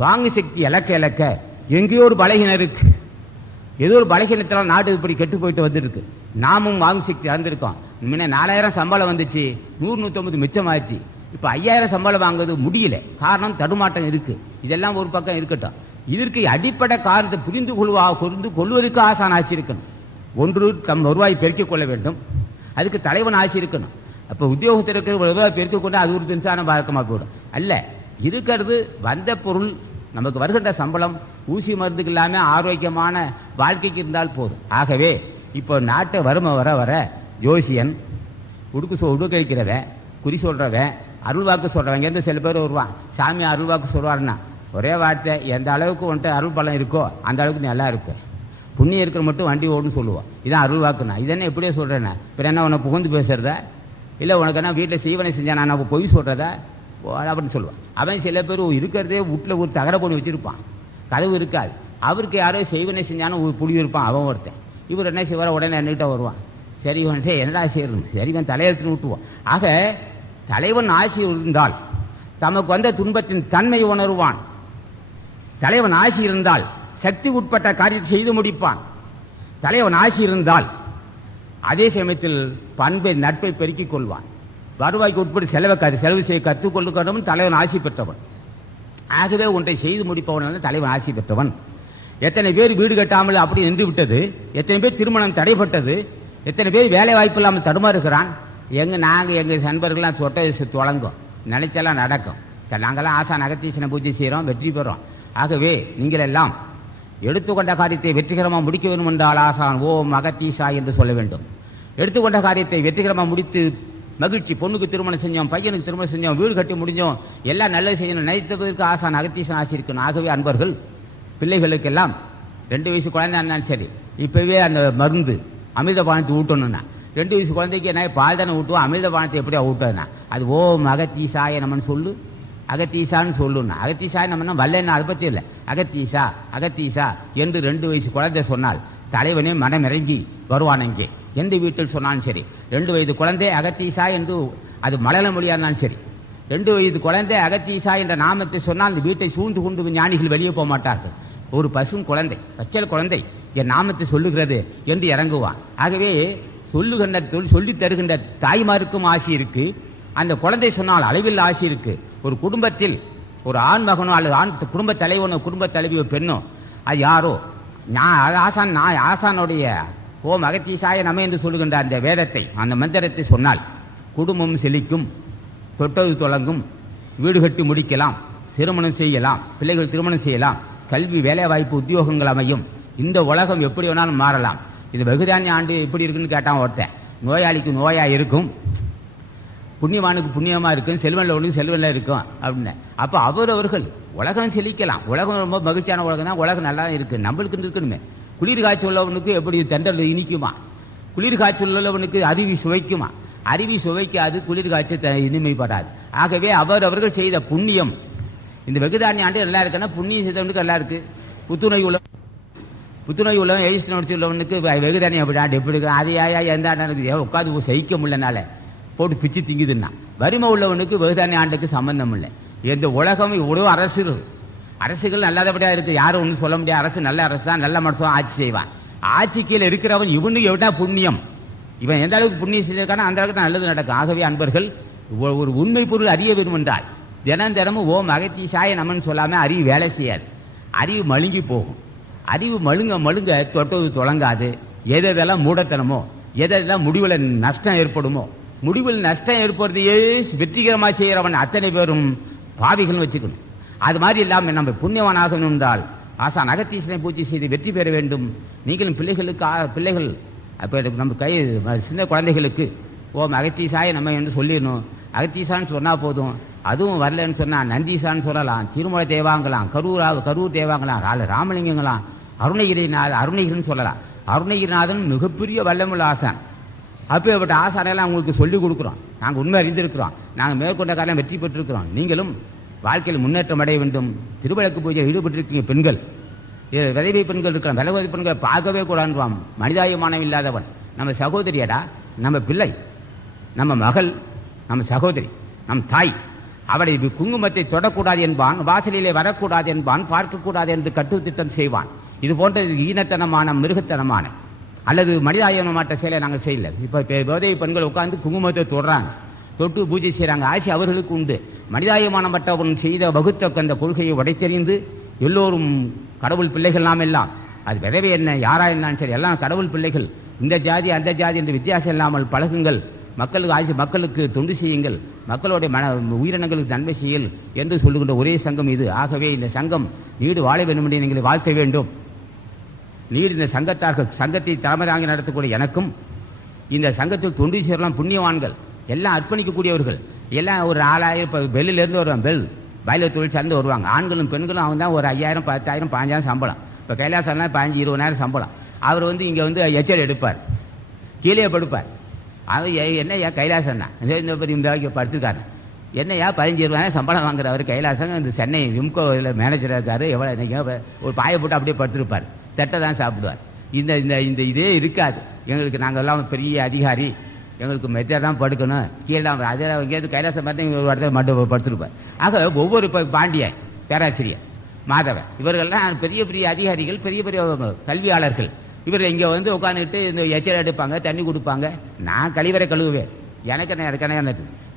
வாங்கு சக்தி இழக்க இழக்க எங்கேயோ ஒரு பலகீனம் இருக்கு. ஏதோ ஒரு பலகீனத்தில் நாடு இப்படி கெட்டு போயிட்டு வந்துருக்கு. நாமும் வாங்கு சக்தி இழந்திருக்கோம். முன்ன 4000 சம்பளம் வந்துச்சு, 100-150 மிச்சமாச்சு. இப்போ 5000 சம்பளம் வாங்குறது முடியல. காரணம் தடுமாட்டம் இருக்கு. இதெல்லாம் ஒரு பக்கம் இருக்கட்டும். இதற்கு அடிப்படை காரணத்தை புரிந்து கொள்வதற்கு ஆசான் ஆட்சி இருக்கணும். ஒன்று தம் வருவாய் பெருக்கிக் கொள்ள வேண்டும். அதுக்கு தலைவன் ஆட்சி இருக்கணும். அப்போ உத்தியோகத்தில் இருக்கிற வருவாய் பெருக்கிக் கொண்டு அது ஒரு தின்சான பார்க்கமாக போடும் அல்ல. இருக்கிறது வந்த பொருள், நமக்கு வருகின்ற சம்பளம் ஊசி மருந்துக்கு இல்லாமல் ஆரோக்கியமான வாழ்க்கைக்கு இருந்தால் போதும். ஆகவே இப்போ நாட்டை வறுமை வர வர ஜோசியன், உடுக்கழிக்கிறவன், குறி சொல்கிறவன், அருள்வாக்கு சொல்கிறவங்க இருந்து சில பேர் வருவான். சாமி அருள்வாக்கு சொல்வார்னா ஒரே வார்த்தை, எந்த அளவுக்கு வந்துட்டு அருள் பலம் இருக்கோ அந்த அளவுக்கு நல்லா இருக்கும். புண்ணியம் இருக்கிற மட்டும் வண்டி ஓடுன்னு சொல்லுவோம். இதான் அருள்வாக்குண்ணா. இதென்ன எப்படியே சொல்கிறேண்ணா? இப்போ என்ன உனக்கு புகுந்து பேசுகிறதா? இல்லை உனக்கு என்ன வீட்டில் செய்வனை செஞ்சான் நான் பொய் சொல்கிறதா அப்படின்னு சொல்லுவான். அவன் சில பேர் இருக்கிறதே வீட்டில் ஒரு தகர பொண்ணு வச்சுருப்பான், கதவு இருக்காது. அவருக்கு யாரோ செய்வனை செஞ்சானோ ஒரு புளி இருப்பான். அவன் ஒருத்தன். இவர் என்ன செய்வார்? உடனே என்கிட்ட வருவான். சரி இவன்ட்டே என்னடா செய்யணும்? சரி இவன் தலையெழுத்துன்னு விட்டுவான். ஆக தலைவன் ஆட்சி இருந்தால் தமக்கு வந்த துன்பத்தின் தன்மை உணர்வான். தலைவன் ஆட்சி இருந்தால் சக்தி உட்பட்ட காரியத்தை செய்து முடிப்பான். தலைவன் ஆட்சி இருந்தால் அதே சமயத்தில் பண்பை நட்பை பெருக்கிக் கொள்வான். வருவாய்க்கு உட்பட்டு செலவு செய்ய கற்றுக்கொள்ளும் தலைவன் ஆட்சி பெற்றவன். ஆகவே ஒன்றை செய்து முடிப்பவன் தலைவன் ஆசி பெற்றவன். எத்தனை பேர் வீடு கட்டாமல் அப்படி நின்று விட்டது, எத்தனை பேர் திருமணம் தடைப்பட்டது, எத்தனை பேர் வேலை வாய்ப்பு இல்லாமல் தடுமாறுகிறான். நாங்கள் எங்கள் நண்பர்கள்லாம் சொட்ட தொடங்கும், நினைச்செல்லாம் நடக்கும். நாங்கள்லாம் ஆசான் அகத்தீசனை பூஜை செய்கிறோம், வெற்றி பெறோம். ஆகவே நீங்கள் எல்லாம் எடுத்துக்கொண்ட காரியத்தை வெற்றிகரமாக முடிக்க வேண்டும் என்றால் ஆசான் ஓம் அகத்தீசா என்று சொல்ல வேண்டும். எடுத்துக்கொண்ட காரியத்தை வெற்றிகரமாக முடித்து மகிழ்ச்சி, பொண்ணுக்கு திருமணம் செஞ்சோம், பையனுக்கு திருமணம் செஞ்சோம், வீடு கட்டி முடிஞ்சோம், எல்லாம் நல்லது செய்யணும் நினைத்ததற்கு ஆசான் அகத்தீசன் ஆசி இருக்கணும். ஆகவே அன்பர்கள் பிள்ளைகளுக்கெல்லாம் 2 வயசு குழந்தை இருந்தாலும் சரி, இப்போவே அந்த மருந்து அமிர்த பானத்தை ஊட்டணும்னா 2 வயசு குழந்தைக்கு என்ன பால் தானே ஊட்டுவோம், அமிர்த பானத்தை எப்படியா ஊட்டுனா அது ஓம் அகத்தீசாய நம்மன்னு சொல்லு, அகத்தீசான்னு சொல்லுன்னா. அகத்தீசாய நம்மன்னா வல்லன்னா அதை பற்றி இல்லை, அகத்தீசா அகத்தீசா என்று 2 வயசு குழந்தை சொன்னால் தலைவனே மனம் இறங்கி வருவான். இங்கே எந்த வீட்டில் சொன்னாலும் சரி 2 வயது குழந்தை அகத்தீசா என்று, அது மலையாள மொழியாக இருந்தாலும் சரி, 2 வயது குழந்தை அகத்தீசா என்ற நாமத்தை சொன்னால் அந்த வீட்டை சூழ்ந்து கொண்டு ஞானிகள் வெளியே போக மாட்டார்கள். ஒரு பசும் குழந்தை, பச்சல் குழந்தை என் நாமத்தை சொல்லுகிறது என்று இறங்குவான். ஆகவே சொல்லுகின்ற சொல்லித் தருகின்ற தாய்மாருக்கும் ஆசி இருக்கு, அந்த குழந்தை சொன்னால் அளவில் ஆசி இருக்கு. ஒரு குடும்பத்தில் ஒரு ஆண் மகனோ அல்லது ஆண் குடும்ப தலைவனோ குடும்ப தலைவியோ பெண்ணோ அது யாரோ ஆசானுடைய ஓம் அகத்தீசாய நம என்று சொல்லுகின்ற அந்த வேதத்தை, அந்த மந்திரத்தை சொன்னால் குடும்பம் செழிக்கும், தொட்டது தொடங்கும், வீடு கட்டி முடிக்கலாம், திருமணம் செய்யலாம், பிள்ளைகள் திருமணம் செய்யலாம், கல்வி வேலை வாய்ப்பு உத்தியோகங்கள் அமையும், இந்த உலகம் எப்படி வேணாலும் மாறலாம். இது வெகுதானிய ஆண்டு எப்படி இருக்குன்னு கேட்டான் ஒருத்தன். நோயாளிக்கு நோயாக இருக்கும், புண்ணியவானுக்கு புண்ணியமாக இருக்கும், செல்வனில் ஒன்று செல்வனில் இருக்கும் அப்படின்னு. அப்போ அவரவர்கள் உலகம் செழிக்கலாம், உலகம் ரொம்ப மகிழ்ச்சியான உலகம் தான், உலகம் நல்லா இருக்குது, நம்மளுக்கு இருக்கணுமே. குளிர் காய்ச்சல் உள்ளவனுக்கு எப்படி தென்றல் இனிக்குமா, குளிர் காய்ச்சல் உள்ளவனுக்கு அருவி சுவைக்குமா, அருவி சுவைக்காது, குளிர் காய்ச்சல் இனிமைப்படாது. ஆகவே அவர்கள் செய்த புண்ணியம் இந்த வெகுதானிய ஆண்டு நல்லா இருக்குன்னா புண்ணியம் செய்தவனுக்கு நல்லா இருக்கு. புத்துநோய் உள்ளவன் எய்ஸ் நோட்சி உள்ளவனுக்கு வெகுதானியம் அப்படி ஆண்டு எப்படி இருக்கு, அது எந்த ஆண்டு உட்காந்து சகிக்க முடியலனால போட்டு பிச்சு திங்குதுன்னா. வறுமை உள்ளவனுக்கு வெகுதானிய ஆண்டுக்கு சம்பந்தம் இல்லை. இந்த உலகம் இவ்வளோ அரசுகள் நல்லபடியாக இருக்குது, யாரும் ஒன்றும் சொல்ல முடியாது. அரசு நல்ல அரசு தான், நல்ல மனுஷன் ஆட்சி செய்வான். ஆட்சி கீழே இருக்கிறவன் இவனுக்கு எவ்வளோ புண்ணியம், இவன் எந்த அளவுக்கு புண்ணியம் செஞ்சிருக்கானோ அந்த அளவுக்கு தான் நல்லது நடக்கும். ஆகவே அன்பர்கள் ஒரு உண்மை பொருள் அறிய வேண்டும் என்றால் தினமும் ஓம் அகத்தீசாய நமன்னு சொல்லாமல் அறிவு வேலை செய்யாது, அறிவு மழுங்கி போகும். அறிவு மழுங்க தொட்டது தொடங்காது. எதெல்லாம் மூடத்தனமோ, எதெல்லாம் முடிவில் நஷ்டம் ஏற்படுமோ, முடிவில் நஷ்டம் ஏற்படுறதையே வெற்றிகரமாக செய்கிறவன் அத்தனை பேரும் பாவிகள்னு வச்சுக்கணும். அது மாதிரி இல்லாமல் நம்ம புண்ணியவானாகணும் என்றால் ஆசான் அகத்தீசனை பூஜை செய்து வெற்றி பெற வேண்டும். நீங்களும் பிள்ளைகள் அப்போ நம்ம சின்ன குழந்தைகளுக்கு ஓம் அகத்தீசாய நம்ம என்று சொல்லிடணும். அகத்தீசான்னு சொன்னால் போதும். அதுவும் வரலன்னு சொன்னால் நந்தீசான்னு சொல்லலாம், திருமலை தேவாங்கலாம், கரூர் தேவாங்கலாம், ராமலிங்கங்களாம், அருணகிரின்னு சொல்லலாம். அருணகிரிநாதன் மிகப்பெரிய வல்லமுள்ள ஆசான். அப்பேற்பட்ட ஆசானெல்லாம் உங்களுக்கு சொல்லிக் கொடுக்குறோம். நாங்கள் உண்மை அறிந்திருக்கிறோம், நாங்கள் மேற்கொண்ட காலம் வெற்றி பெற்றிருக்கிறோம். நீங்களும் வாழ்க்கையில் முன்னேற்றம் அடைய வேண்டும். திருவிளக்கு பூஜையில் ஈடுபட்டிருக்கீங்க பெண்கள், விதவை பெண்கள் இருக்கலாம், விதவை பெண்களை பார்க்கவே கூடாதுவான். மனிதாயமானம் இல்லாதவன் நம்ம சகோதரியடா, நம்ம பிள்ளை, நம்ம மகள், நம்ம சகோதரி, நம் தாய். அவளை குங்குமத்தை தொடக்கூடாது என்பான், வாசலிலே வரக்கூடாது என்பான், பார்க்கக்கூடாது என்று கட்டுத்திட்டம் செய்வான். இது போன்ற ஈனத்தனமான மிருகத்தனமான அல்லது மனிதாயமாட்ட செயலை நாங்கள் செய்யல. இப்போ விதவை பெண்கள் உட்கார்ந்து குங்குமத்தை தொடுறாங்க, தொட்டு பூஜை செய்கிறாங்க. ஆசி அவர்களுக்கு உண்டு. மனிதாயமானப்பட்டவன் செய்த வகுத்த அந்த கொள்கையை உடைத்தெறிந்து எல்லோரும் கடவுள் பிள்ளைகள் நாம் எல்லாம், அது விதவை என்ன யாரா இருந்தாலும் சரி, எல்லாம் கடவுள் பிள்ளைகள். இந்த ஜாதி அந்த ஜாதி என்று வித்தியாசம் இல்லாமல் பழகுங்கள், மக்களுக்கு தொண்டு செய்யுங்கள், மக்களுடைய உயிரினங்களுக்கு நன்மை செய்யுங்கள் என்று சொல்லுகின்ற ஒரே சங்கம் இது. ஆகவே இந்த சங்கம் நீடு வாழ வேண்டும் என்று நீங்கள் வாழ்த்த வேண்டும். நீடு இந்த சங்கத்தை தலைமை தாங்கி நடத்தக்கூடிய எனக்கும், இந்த சங்கத்தில் தொண்டு செய்யலாம் புண்ணியவான்கள், எல்லாம் அர்ப்பணிக்கக்கூடியவர்கள், எல்லாம் ஒரு 4000 இப்போ வெளியிலேருந்து வருவாங்க, வயலில் தொழில் சார்ந்து வருவாங்க. ஆண்களும் பெண்களும் அவங்க தான் ஒரு 5000 10,000 15,000 சம்பளம். இப்போ கைலாசம்லாம் 15-20,000 சம்பளம். அவர் இங்கே எச்சல் எடுப்பார், கீழே படுப்பார். அவர் என்னையா கைலாசம்னா இந்த படுத்திருக்காரு, என்னையா 15-20,000 சம்பளம் வாங்குறவர் கைலாசங்க. இந்த சென்னை விம்கோ மேனேஜராக இருக்காரு. எவ்வளோ ஒரு பாயை போட்டு அப்படியே படுத்திருப்பார், தட்டை தான் சாப்பிடுவார். இந்த இதே இருக்காது எங்களுக்கு. நாங்கள் எல்லாம் பெரிய அதிகாரி, எங்களுக்கு மெத்தையாக தான் படுக்கணும், கீழே தான். அதே எங்கேயாவது கைலாசம் பார்த்து ஒரு இடத்துல மட்டும் படுத்திருப்பார். ஆக ஒவ்வொரு பாண்டியன், பேராசிரியர், மாதவன், இவர்கள்லாம் பெரிய பெரிய அதிகாரிகள், பெரிய பெரிய கல்வியாளர்கள். இவர் இங்கே உட்காந்துக்கிட்டு இந்த எச்சல் எடுப்பாங்க, தண்ணி கொடுப்பாங்க. நான் கழிவறை கழுவுவேன், எனக்கு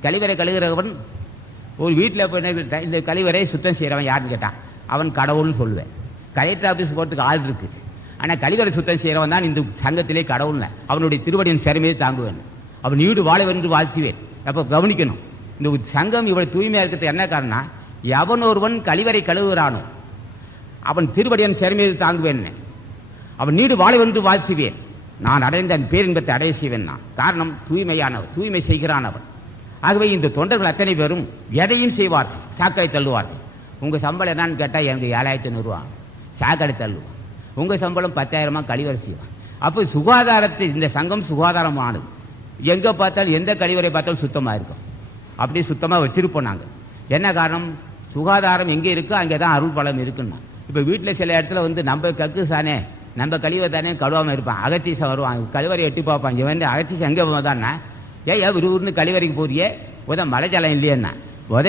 கழிவறை கழுகுறவன் ஒரு வீட்டில் போய் இந்த கழிவறை சுத்தம் செய்கிறவன் யாருன்னு கேட்டான், அவன் கடவுள்னு சொல்லுவேன். கலெக்டர் ஆஃபீஸ் போகிறதுக்கு ஆள் இருக்குது, ஆனால் கழிவறை சுத்தம் செய்கிறவன் தான் இந்த சங்கத்திலே கடவுள்னு. அவனுடைய திருவடியின் சிறமையை தாங்குவேன், அவன் நீடு வாழ வென்று வாழ்த்துவேன். அப்போ கவனிக்கணும், இந்த சங்கம் இவ்வளவு தூய்மையாக இருக்கிறது என்ன காரணம்? எவன் ஒருவன் கழிவறை கழுவுகிறானோ அவன் திருவடியின் சிறமையை தாங்குவேன், அவன் நீடு வாழ வென்று வாழ்த்துவேன், நான் அடைந்த அந்த பேரின்பத்தை அடைய செய்வேன். நான் காரணம் தூய்மையானவர், தூய்மை செய்கிறான் அவன். ஆகவே இந்த தொண்டர்கள் அத்தனை பேரும் எதையும் செய்வார்கள், சாக்கடை தள்ளுவார்கள். உங்கள் சம்பளம் என்னன்னு கேட்டால் எனக்கு 7500 ரூபா சாக்கடை தள்ளுவான், உங்கள் சம்பளம் 10,000 கழிவறை செய்வான். அப்போ சுகாதாரத்தை, இந்த சங்கம் சுகாதாரமானது. எங்கே பார்த்தாலும் எந்த கழிவறை பார்த்தாலும் சுத்தமாக இருக்கும், அப்படியே சுத்தமாக வச்சிருப்போம் நாங்கள். என்ன காரணம்? சுகாதாரம் எங்கே இருக்கோ அங்கே தான் அருள் பலம் இருக்குன்னா. இப்போ வீட்டில் சில இடத்துல நம்ம கக்கு சானே, நம்ம கழிவை தானே கழுவாமல் இருப்பான், அகத்தீசம் வருவான், கழிவறை எட்டி பார்ப்பான். இவன் அகத்தீசம் எங்கே போதான்னா, ஏன் விறுவிறுன்னு கழிவறைக்கு போறியே, மழை ஜலம் இல்லையேன்னா,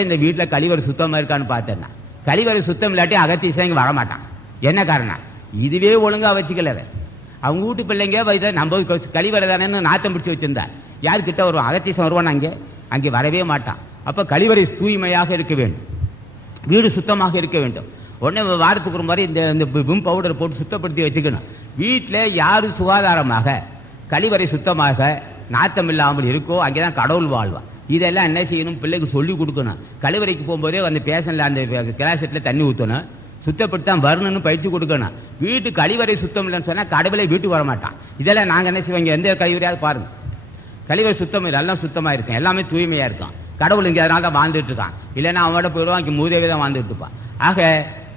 இந்த வீட்டில் கழிவறை சுத்தமாக இருக்கான்னு பார்த்தேன்னா, கழிவறை சுத்தம் இல்லாட்டி அகத்தீசம் இங்கே வரமாட்டான். என்ன காரணம்? இதுவே ஒழுங்காக வச்சுக்கல. அவங்க வீட்டு பிள்ளைங்க நம்ம கழிவறை தானேன்னு நாட்டம் பிடிச்சி வச்சிருந்தா யார்கிட்ட வருவான்? அகத்தீசம் வருவான், அங்கே வரவே மாட்டான். அப்போ கழிவறை தூய்மையாக இருக்க வேண்டும், வீடு சுத்தமாக இருக்க வேண்டும். உடனே வாரத்துக்கு ஒரு மாதிரி இந்த விம் பவுடர் போட்டு சுத்தப்படுத்தி வச்சுக்கணும். வீட்டில் யார் சுகாதாரமாக கழிவறை சுத்தமாக நாத்தம் இல்லாமல் இருக்கோ அங்கே தான் கடவுள் வாழ்வான். இதெல்லாம் என்ன செய்யணும்? பிள்ளைக்கு சொல்லிக் கொடுக்கணும். கழிவறைக்கு போகும்போதே அந்த பேஷனில் அந்த கிளாசெட்டில் தண்ணி ஊற்றணும், சுத்தப்படுத்தான் வரணும்னு பயிற்சி கொடுக்கணும். வீட்டு கழிவறை சுத்தம் இல்லைன்னு சொன்னால் கடவுளை வீட்டுக்கு வரமாட்டான். இதெல்லாம் நாங்கள் என்ன செய்வோம்? எந்த கழிவறையாவது பாருங்கள், கழிவறை சுத்தம் இல்லை, எல்லாம் சுத்தமாக இருக்கும், எல்லாமே தூய்மையாக இருக்கும். கடவுள் இங்கே அதனால தான் வாழ்ந்துட்டு இருக்கான், இல்லைன்னா அவனோட போயிடுவான், இங்கே மூதேவே தான் வாழ்ந்துட்டு இருப்பான். ஆக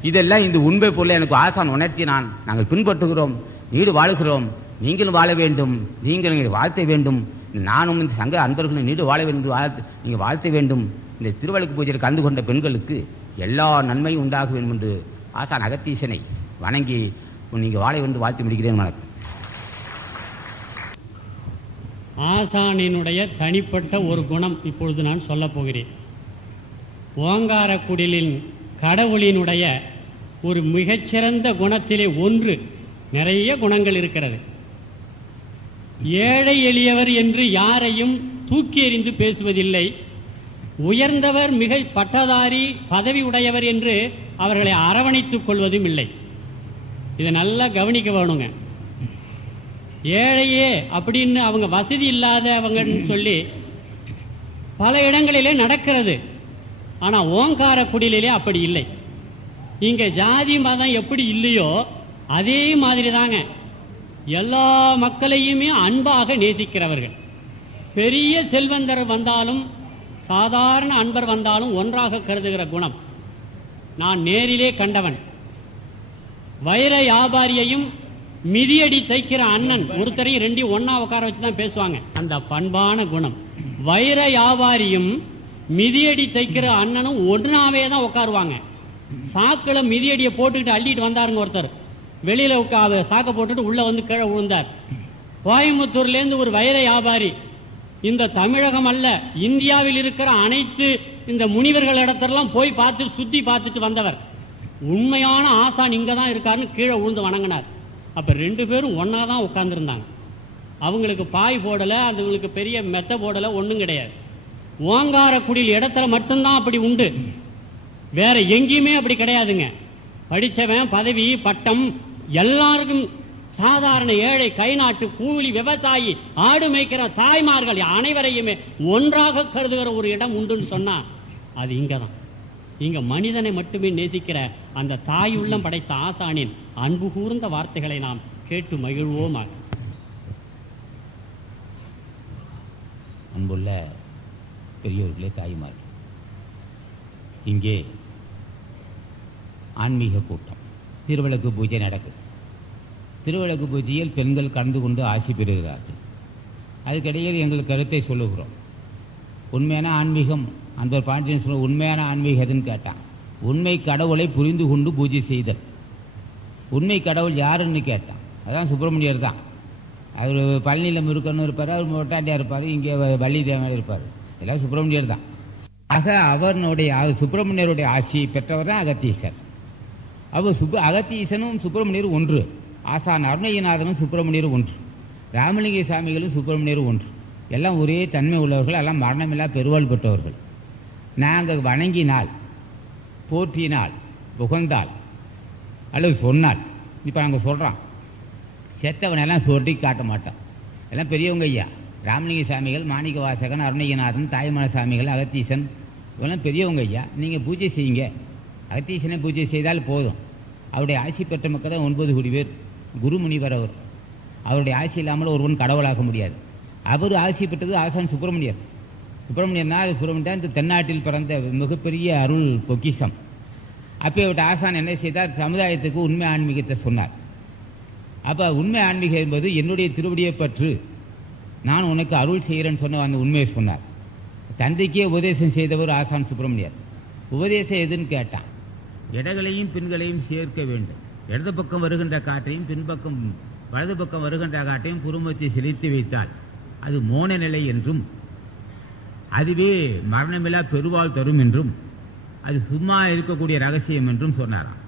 இதெல்லாம் இந்த உண்மை பொருளை எனக்கு ஆசான் உணர்த்தினான். நாங்கள் பின்பற்றுகிறோம், நீடு வாழுகிறோம். நீங்களும் வாழ வேண்டும், நீங்கள் வாழ்த்த வேண்டும். நானும் இந்த சங்க அன்பர்களும் நீடு வாழ வேண்டும், நீங்கள் வாழ்த்த வேண்டும். இந்த திருவள்ளுக்கு பூஜையில் கலந்து கொண்ட பெண்களுக்கு எல்லா நன்மையும் உண்டாக வேண்டும் என்று ஆசான் அகத்தீசனை வணங்கி நீங்கள் வாழ வேண்டும் வாழ்த்து முடிக்கிறேன். வணக்கம். ஆசானினுடைய தனிப்பட்ட ஒரு குணம் இப்பொழுது நான் சொல்லப் போகிறேன். ஓங்கார குடிலின் கடவுளினுடைய ஒரு மிகச்சிறந்த குணத்திலே ஒன்று, நிறைய குணங்கள் இருக்கிறது. ஏழை எளியவர் என்று யாரையும் தூக்கி எறிந்து பேசுவதில்லை. உயர்ந்தவர், மிக பட்டதாரி, பதவி உடையவர் என்று அவர்களை அரவணைத்துக் கொள்வதும் இல்லை. இதை நல்லா கவனிக்க வேணுங்க. ஏழையே அப்படின்னு அவங்க வசதி இல்லாதவங்கன்னு சொல்லி பல இடங்களிலே நடக்கிறது. ஆனால் ஓங்கார குடிலே அப்படி இல்லை. இங்கே ஜாதி மதம் எப்படி இல்லையோ அதே மாதிரி தாங்க எல்லா மக்களையுமே அன்பாக நேசிக்கிறவர்கள். பெரிய செல்வந்தர் வந்தாலும் சாதாரண அன்பர் வந்தாலும் ஒன்றாக கருதுகிற குணம் நான் நேரிலே கண்டவன். வைர வியாபாரியையும் மிதியடி தைக்கிற அண்ணன் ஒருத்தரையும் ரெண்டையும் ஒன்னா உட்கார வச்சு தான் பேசுவாங்க. அந்த பண்பான குணம். வைர வியாபாரியும் மிதியடி தைக்கிற அண்ணனும் ஒன்றாவே தான் உட்காருவாங்க. சாக்கில் மிதியடியை போட்டுக்கிட்டு அள்ளிட்டு வந்தாருங்க ஒருத்தர். வெளியில சாக்கை போட்டுட்டு உள்ள வந்து கீழே விழுந்தார். கோயம்புத்தூர்லேருந்து ஒரு வைர வியாபாரி இந்த தமிழகம் அல்ல இந்தியாவில் இருக்கிற அனைத்து இந்த முனிவர்கள் இடத்தெல்லாம் போய் பார்த்து சுத்தி பார்த்துட்டு வந்தவர். உண்மையான ஆசான் இங்கே தான் இருக்காருன்னு கீழே விழுந்து வணங்கினார். அப்போ ரெண்டு பேரும் ஒன்றா தான் உட்கார்ந்துருந்தாங்க. அவங்களுக்கு பாய் போடலை, அதுங்களுக்கு பெரிய மெத்த போடலை, ஒன்றும் கிடையாது. ஓங்காரக்குடியில் இடத்துல மட்டும்தான் அப்படி உண்டு, வேற எங்கேயுமே அப்படி கிடையாதுங்க. படித்தவன், பதவி, பட்டம் எல்லாருக்கும் சாதாரண ஏழை, கை நாட்டு கூலி, விவசாயி, ஆடு மேய்க்கிற தாய்மார்கள் அனைவரையுமே ஒன்றாக கருதுகிற ஒரு இடம் உண்டுன்னு சொன்னா அது இங்கே தான். இங்கே மனிதனை மட்டுமே நேசிக்கிற அந்த தாய் உள்ளம் படைத்த ஆசானின் அன்பு கூர்ந்த வார்த்தைகளை நாம் கேட்டு மகிழ்வோமாக. அன்புள்ள பெரியோர்களே, தாய்மார்கள், இங்கே ஆன்மீக கூட்டம், திருவிளக்கு பூஜை நடக்குது. திருவிளக்கு பூஜையில் பெண்கள் கலந்து கொண்டு ஆசி பெறுகிறார்கள். அதுக்கிடையில் எங்கள் கருத்தை சொல்லுகிறோம். உண்மையான ஆன்மீகம் அன்பர் பாண்டியன் சொல்ல, உண்மையான ஆன்மீகம் எதுன்னு கேட்டான். உண்மை கடவுளை புரிந்து கொண்டு பூஜை செய்தல். உண்மை கடவுள் யாருன்னு கேட்டான். அதான் சுப்பிரமணியர் தான். அவர் பழனியில் முருகன்னு இருப்பார், அவர் மொட்டாண்டியாக இருப்பார், இங்கே வள்ளி தேவையாக இருப்பார், எல்லாம் சுப்பிரமணியர் தான். ஆக அவனுடைய சுப்பிரமணியருடைய ஆசியை பெற்றவர் தான் அகத்தீசர். அவர் அகத்தீசனும் சுப்பிரமணியர் ஒன்று, ஆசான் அருணகிரிநாதனும் சுப்பிரமணியர் ஒன்று, ராமலிங்க சாமிகளும் சுப்பிரமணியர் ஒன்று. எல்லாம் ஒரே தன்மை உள்ளவர்கள், எல்லாம் மரணமில்லா பெருவாள் பெற்றவர்கள். நாங்கள் வணங்கினால், போற்றினால், புகழ்ந்தால் அல்லது சொன்னால், இப்போ நாங்கள் சொல்கிறோம், செத்தவனெல்லாம் சொல்லி காட்ட மாட்டோம். எல்லாம் பெரியவங்க ஐயா, ராமலிங்க சாமிகள், மாணிக்க வாசகன், அருணகிரிநாதன், தாய்மல சாமிகள், அகத்தீசன், இவெல்லாம் பெரியவங்க ஐயா. நீங்கள் பூஜை செய்யுங்க. அகத்தீசனை பூஜை செய்தால் போதும். அவருடைய ஆட்சி பெற்ற மக்கள் தான் 9 கோடி பேர். குருமுனிவர் அவர். அவருடைய ஆட்சி இல்லாமல் ஒருவன் கடவுளாக முடியாது. அவர் ஆட்சி பெற்றது ஆசான் சுப்பிரமணியர். சுப்பிரமணியன் இந்த தென்னாட்டில் பிறந்த மிகப்பெரிய அருள் பொக்கிஷம். அப்பேற்பட்ட ஆசான் என்ன செய்தார்? சமுதாயத்துக்கு உண்மை ஆன்மீகத்தை சொன்னார். அப்போ உண்மை ஆன்மீகம் என்பது என்னுடைய திருவடியை பற்று, நான் உனக்கு அருள் செய்கிறேன்னு சொன்ன அந்த உண்மையை சொன்னார். தந்தைக்கே உபதேசம் செய்தவர் ஆசான் சுப்பிரமணியர். உபதேசம் எதுன்னு கேட்டான், இடங்களையும் பின்களையும் சேர்க்க வேண்டும். இடது பக்கம் வருகின்ற காற்றையும் பின்பக்கம் வலது பக்கம் வருகின்ற காற்றையும் புருமத்தை செலுத்தி வைத்தால் அது மோன நிலை என்றும், அதுவே மரணமில்லா பெருவாள் தரும் என்றும், அது சும்மா இருக்கக்கூடிய ரகசியம் என்றும் சொன்னாராம்.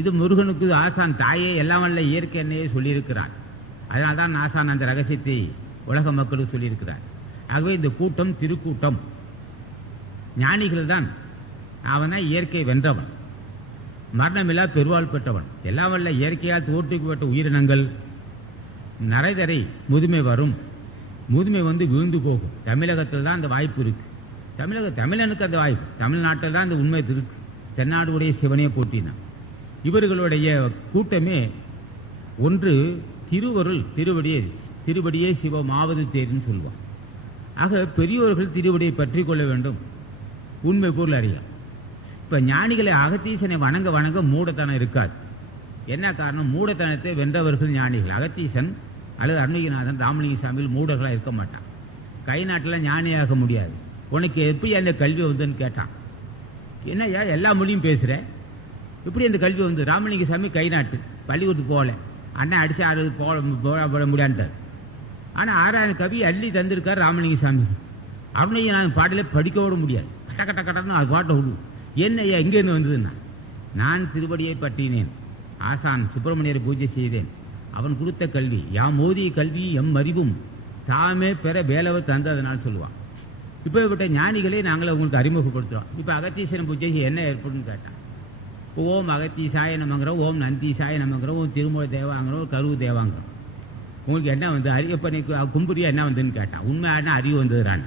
இது முருகனுக்கு ஆசான் தாயே எல்லாம் வல்ல இயற்கை என்னையே சொல்லியிருக்கிறார். அதனால தான் ஆசான் அந்த ரகசியத்தை உலக மக்களுக்கு சொல்லியிருக்கிறார். ஆகவே இந்த கூட்டம் திருக்கூட்டம். ஞானிகள் தான், அவன் தான் இயற்கை வென்றவன், மரணமில்லா பெருவாள் பெற்றவன். எல்லாம் வல்ல இயற்கையால் தோற்றுக்கப்பட்ட உயிரினங்கள் நரைதரை முதுமை வரும், முதுமை வந்து விழுந்து போகும். தமிழகத்தில் தான் அந்த வாய்ப்பு இருக்கு. தமிழனுக்கு அந்த வாய்ப்பு. தமிழ்நாட்டில் தான் அந்த உண்மை இருக்கு. தென்னாடு உடைய சிவனையை போட்டினான். இவர்களுடைய கூட்டமே ஒன்று திருவருள், திருவடியே சிவமாவது தேர்ன்னு சொல்லுவான். ஆக பெரியோர்கள் திருவடியை பற்றி கொள்ள வேண்டும், உண்மை பொருள் அறிய. இப்போ ஞானிகளை அகத்தீசனை வணங்க மூடத்தனம் இருக்காது. என்ன காரணம்? மூடத்தனத்தை வென்றவர்கள் ஞானிகள். அகத்தீசன் அல்லது அருணகிரிநாதன், ராமலிங்க சாமியில் மூடர்களாக இருக்க மாட்டான். கை நாட்டில் ஞானியாக முடியாது. உனக்கு எப்படி அந்த கல்வி வந்துன்னு கேட்டான். என்னையா எல்லா மொழியும் பேசுகிற, எப்படி அந்த கல்வி வந்து? ராமலிங்க சாமி கை நாட்டு, பள்ளிக்கூடத்துக்கு போகல, அண்ணன் அடிச்சு 6 போட முடியான்ட்டார். ஆனால் 6000 கவி அள்ளி தந்திருக்கார் ராமலிங்க சாமி. அருணகிரிநாதன் பாடலே படிக்கவிட முடியாது. கட்ட கட்டன்னு அது பாட்டை விடுவோம். என்னையா எங்கேருந்து வந்ததுன்னா, நான் திருவடியை பற்றினேன், ஆசான் சுப்பிரமணியரை பூஜை செய்தேன், அவன் கொடுத்த கல்வி, யாம் மோதிய கல்வி எம் அறிவும் தாமே பெற வேலவர் தந்ததுனால சொல்லுவான். இப்போ இப்பட்ட ஞானிகளே நாங்களே உங்களுக்கு அறிமுகப்படுத்துகிறோம். இப்போ அகத்தீஸ்வரன் பூஜை என்ன ஏற்படுன்னு கேட்டான். ஓம் அகத்தீசாய நமங்கிறோம், ஓம் நந்தீசாய நமங்கிறோம், ஓம் திருமூல தேவாங்கிறோம், கருவு தேவாங்கிறோம். உங்களுக்கு என்ன வந்து அறிவப்பனை கும்புரியா என்ன வந்துன்னு கேட்டான். உண்மையான அறிவு வந்ததுறான்.